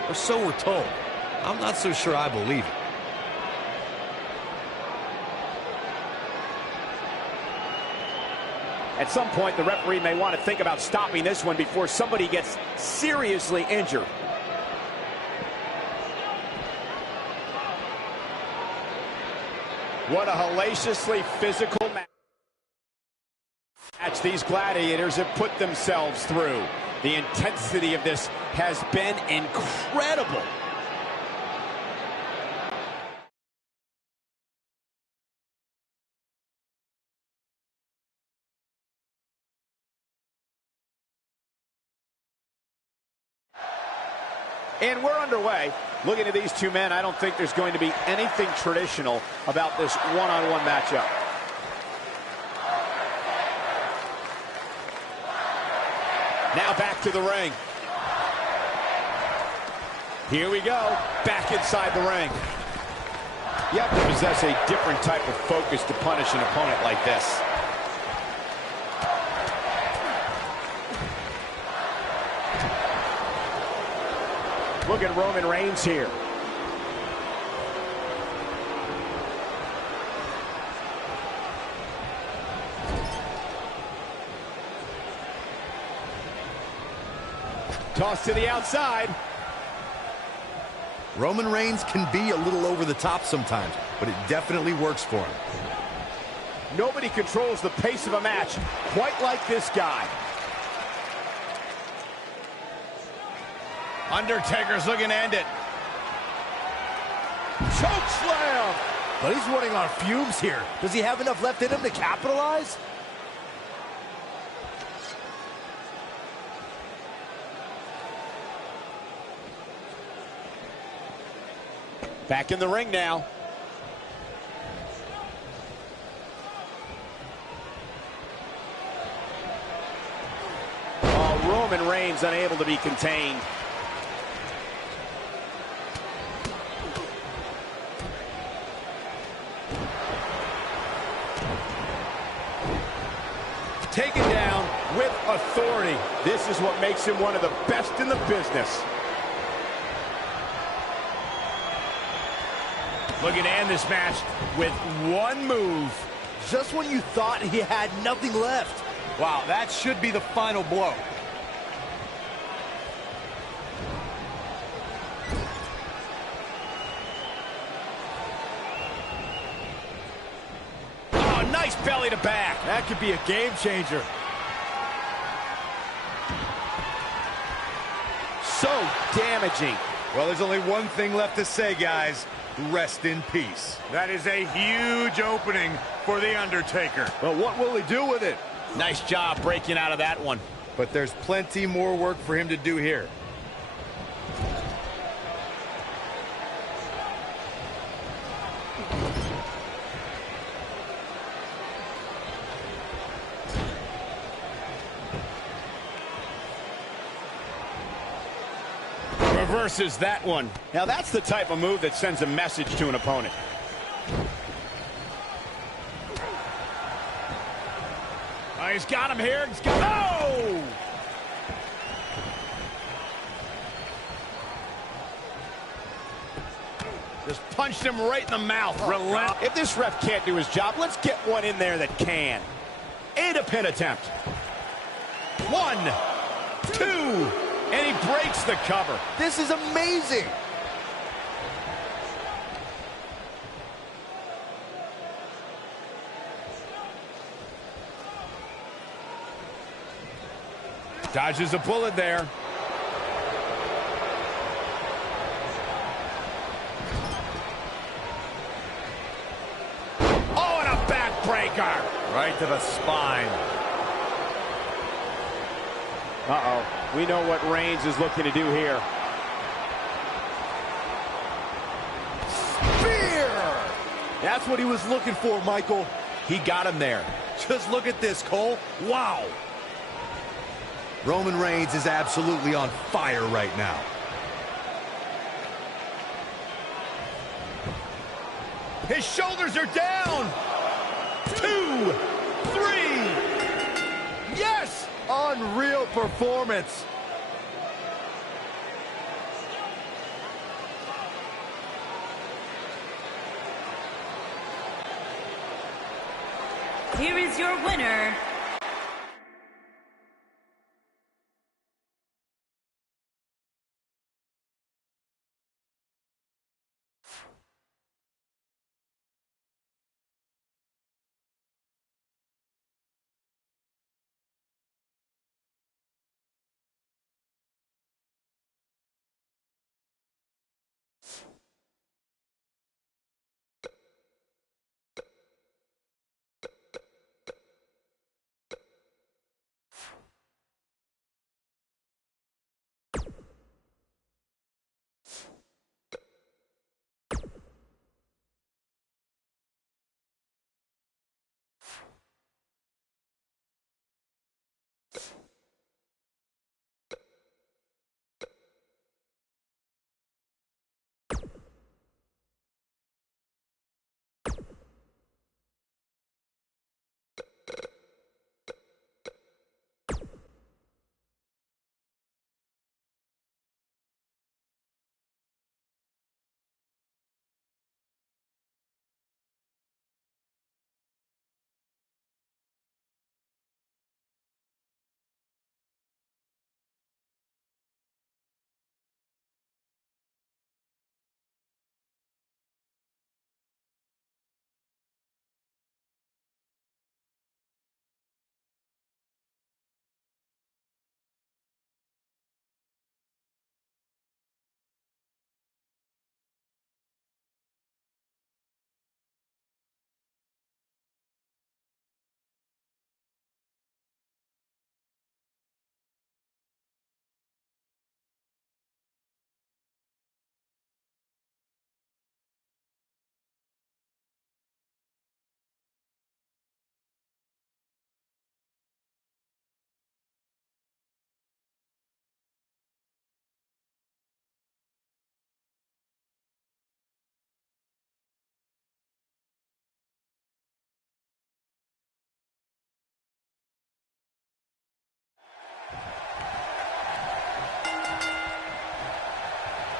or so we're told. I'm not so sure I believe it. At some point, the referee may want to think about stopping this one before somebody gets seriously injured. What a hellaciously physical match these gladiators have put themselves through. The intensity of this has been incredible. And we're underway. Looking at these two men, I don't think there's going to be anything traditional about this one-on-one matchup. Now back to the ring. Here we go, back inside the ring. You have to possess a different type of focus to punish an opponent like this. Look at Roman Reigns here. Toss to the outside. Roman Reigns can be a little over the top sometimes, but it definitely works for him. Nobody controls the pace of a match quite like this guy. Undertaker's looking to end it. Choke slam! But he's running on fumes here. Does he have enough left in him to capitalize? Back in the ring now. Oh, Roman Reigns unable to be contained. Taken down with authority. This is what makes him one of the best in the business. Looking to end this match with one move. Just when you thought he had nothing left. Wow, that should be the final blow. Oh, nice belly to back. That could be a game changer. So damaging. Well, there's only one thing left to say, guys. Rest in peace. That is a huge opening for The Undertaker. But what will he do with it? Nice job breaking out of that one. But there's plenty more work for him to do here. Reverses that one. Now that's the type of move that sends a message to an opponent. Oh, he's got him here. He's got Oh! Just punched him right in the mouth. Relent. If this ref can't do his job, let's get one in there that can. And a pin attempt. 1, 2, and he breaks the cover. This is amazing. Dodges a bullet there. Oh, and a backbreaker. Right to the spine. Uh-oh. We know what Reigns is looking to do here. Spear! That's what he was looking for, Michael. He got him there. Just look at this, Cole. Wow. Roman Reigns is absolutely on fire right now. His shoulders are down. 2, 3. Yes! Unreal performance. Here is your winner,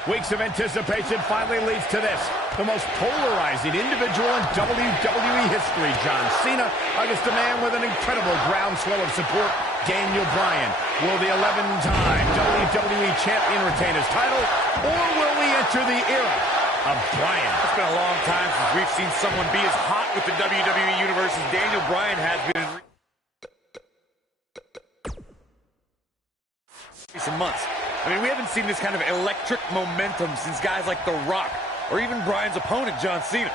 Weeks of anticipation finally leads to this. The most polarizing individual in WWE history, John Cena, against a man with an incredible groundswell of support, Daniel Bryan. Will the 11-time WWE Champion retain his title, or will we enter the era of Bryan? It's been a long time since we've seen someone be as hot with the WWE Universe as Daniel Bryan has been in recent months. I mean, we haven't seen this kind of electric momentum since guys like The Rock, or even Bryan's opponent, John Cena.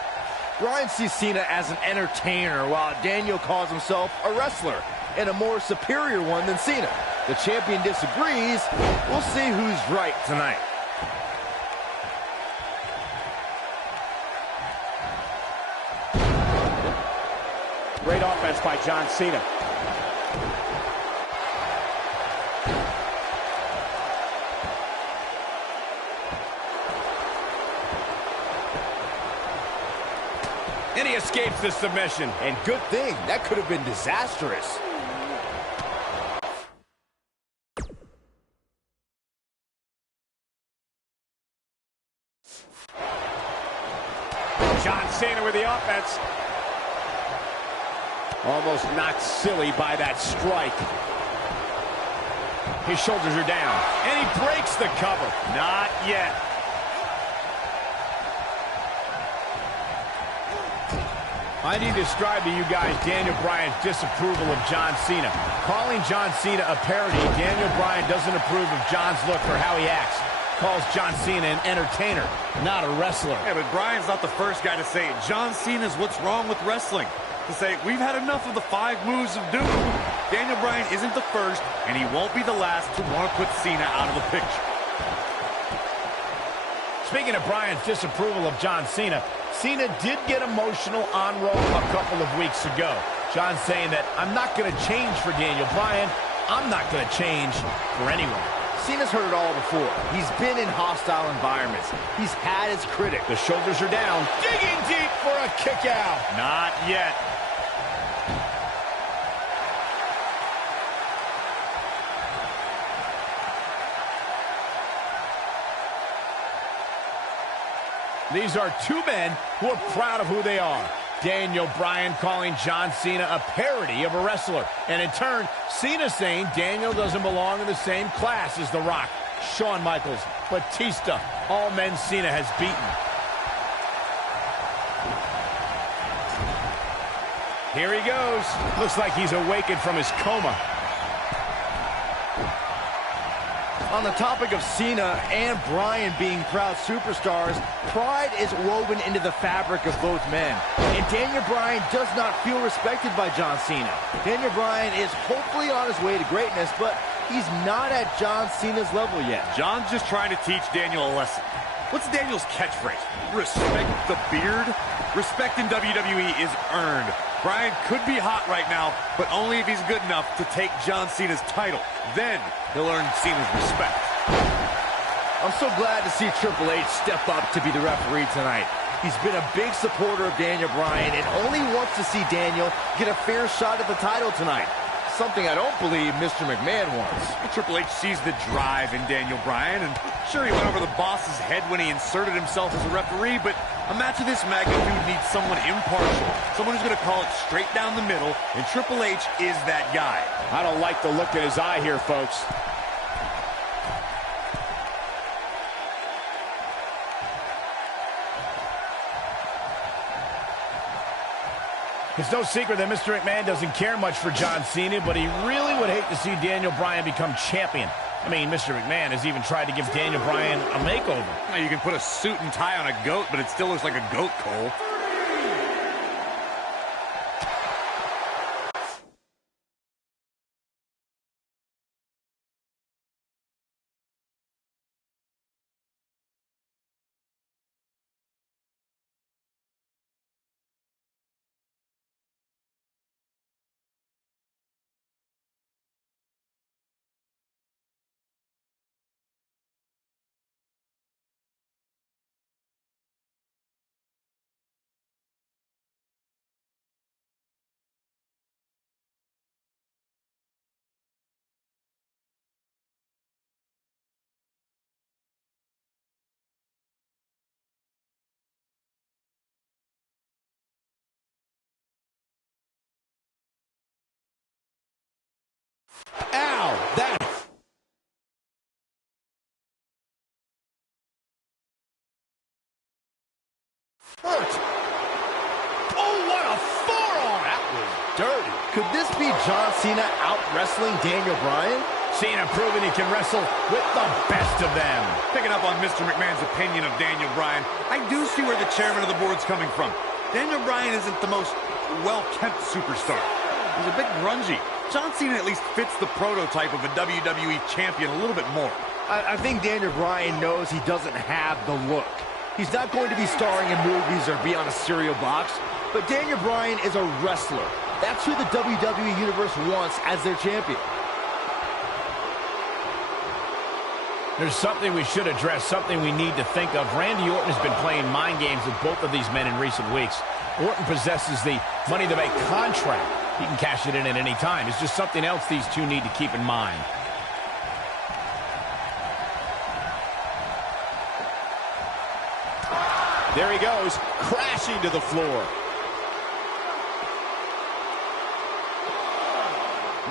Bryan sees Cena as an entertainer, while Daniel calls himself a wrestler, and a more superior one than Cena. The champion disagrees. We'll see who's right tonight. Great offense by John Cena. And he escapes the submission. And good thing. That could have been disastrous. John Cena with the offense. Almost knocked silly by that strike. His shoulders are down. And he breaks the cover. Not yet. I need to describe to you guys Daniel Bryan's disapproval of John Cena. Calling John Cena a parody, Daniel Bryan doesn't approve of John's look or how he acts. Calls John Cena an entertainer, not a wrestler. Yeah, but Bryan's not the first guy to say it. John Cena's what's wrong with wrestling. To say, we've had enough of the 5 moves of doom. Daniel Bryan isn't the first, and he won't be the last to want to put Cena out of the picture. Speaking of Bryan's disapproval of John Cena, Cena did get emotional on Raw a couple of weeks ago. John saying that, I'm not going to change for Daniel Bryan. I'm not going to change for anyone. Cena's heard it all before. He's been in hostile environments. He's had his critics. The shoulders are down. Digging deep for a kick out. Not yet. These are two men who are proud of who they are. Daniel Bryan calling John Cena a parody of a wrestler. And in turn, Cena saying Daniel doesn't belong in the same class as The Rock, Shawn Michaels, Batista, all men Cena has beaten. Here he goes. Looks like he's awakened from his coma. On the topic of Cena and Bryan being proud superstars, pride is woven into the fabric of both men. And Daniel Bryan does not feel respected by John Cena. Daniel Bryan is hopefully on his way to greatness, but he's not at John Cena's level yet. John's just trying to teach Daniel a lesson. What's Daniel's catchphrase? Respect the beard? Respect in WWE is earned. Bryan could be hot right now, but only if he's good enough to take John Cena's title. Then he'll earn Cena's respect. I'm so glad to see Triple H step up to be the referee tonight. He's been a big supporter of Daniel Bryan and only wants to see Daniel get a fair shot at the title tonight. Something I don't believe Mr. McMahon wants. Triple H sees the drive in Daniel Bryan, and sure, he went over the boss's head when he inserted himself as a referee, but a match of this magnitude needs someone impartial, someone who's going to call it straight down the middle, and Triple H is that guy. I don't like the look in his eye here, folks. It's no secret that Mr. McMahon doesn't care much for John Cena, but he really would hate to see Daniel Bryan become champion. I mean, Mr. McMahon has even tried to give Daniel Bryan a makeover. Now, you can put a suit and tie on a goat, but it still looks like a goat, Cole. hurt. Oh, what a forearm! That was dirty. Could this be John Cena out-wrestling Daniel Bryan? Cena proving he can wrestle with the best of them. Picking up on Mr. McMahon's opinion of Daniel Bryan, I do see where the chairman of the board's coming from. Daniel Bryan isn't the most well-kept superstar. He's a bit grungy. John Cena at least fits the prototype of a WWE champion a little bit more. I think Daniel Bryan knows he doesn't have the look. He's not going to be starring in movies or be on a cereal box, but Daniel Bryan is a wrestler. That's who the WWE Universe wants as their champion. There's something we should address, something we need to think of. Randy Orton has been playing mind games with both of these men in recent weeks. Orton possesses the Money in the Bank contract. He can cash it in at any time. It's just something else these two need to keep in mind. There he goes, crashing to the floor.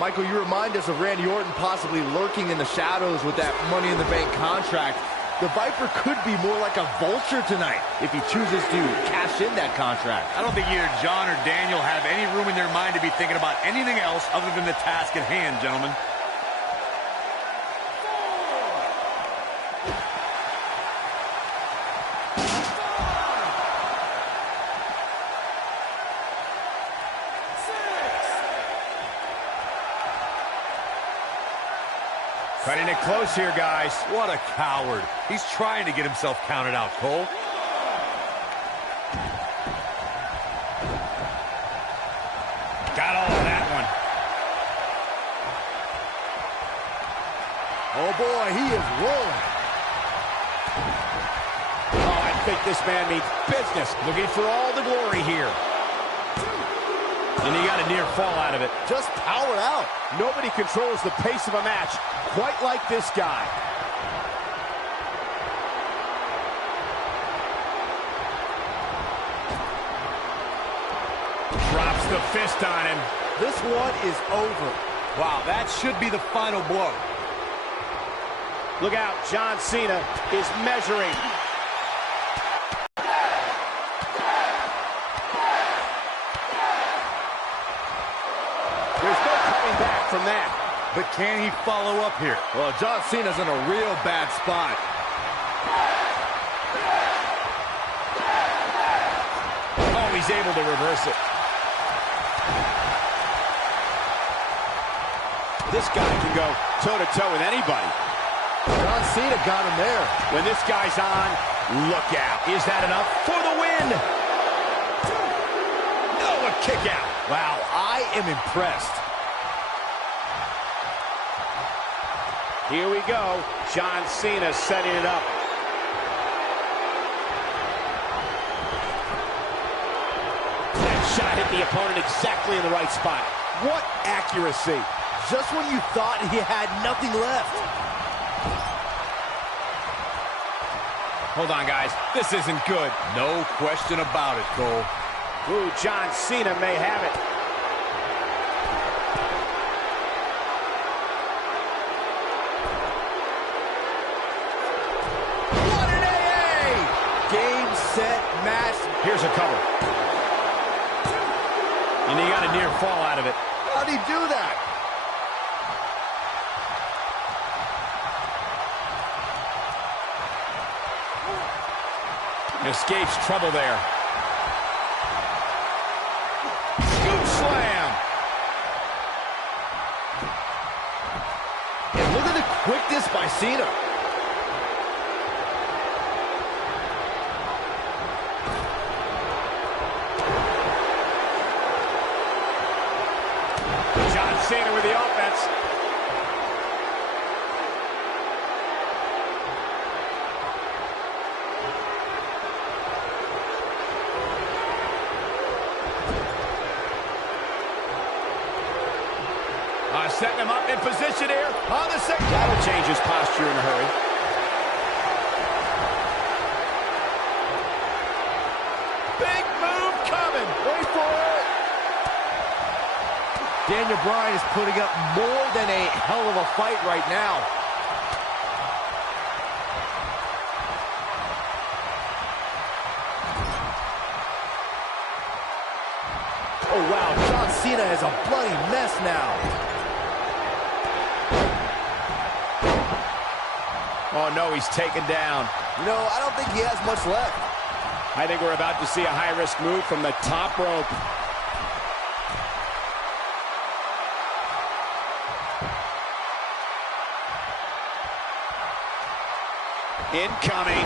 Michael, you remind us of Randy Orton possibly lurking in the shadows with that Money in the Bank contract. The Viper could be more like a vulture tonight if he chooses to cash in that contract. I don't think either John or Daniel have any room in their mind to be thinking about anything else other than the task at hand, gentlemen. Cutting it close here, guys. What a coward. He's trying to get himself counted out, Cole. Got all of that one. Oh boy, he is rolling. Oh, I think this man means business. Looking for all the glory here. And he got a near fall out of it. Just powered out. Nobody controls the pace of a match quite like this guy. Drops the fist on him. This one is over. Wow, that should be the final blow. Look out, John Cena is measuring. There's no coming back from that. But can he follow up here? Well, John Cena's in a real bad spot. Oh, he's able to reverse it. This guy can go toe-to-toe with anybody. John Cena got him there. When this guy's on, look out. Is that enough for the win? No, a kick out. Wow, I am impressed. Here we go. John Cena setting it up. That shot hit the opponent exactly in the right spot. What accuracy. Just when you thought he had nothing left. Hold on, guys. This isn't good. No question about it, Cole. Ooh, John Cena may have it. What an AA! Game, set, match. Here's a cover. And he got a near fall out of it. How'd he do that? Escapes trouble there. Scoop slam. And look at the quickness by Cena. John Cena with the offense. Setting him up in position here on the second. That'll change his posture in a hurry. Big move coming. Wait for it. Daniel Bryan is putting up more than a hell of a fight right now. wow, John Cena is a bloody mess now. Oh, no, he's taken down. You know, I don't think he has much left. I think we're about to see a high-risk move from the top rope. Incoming.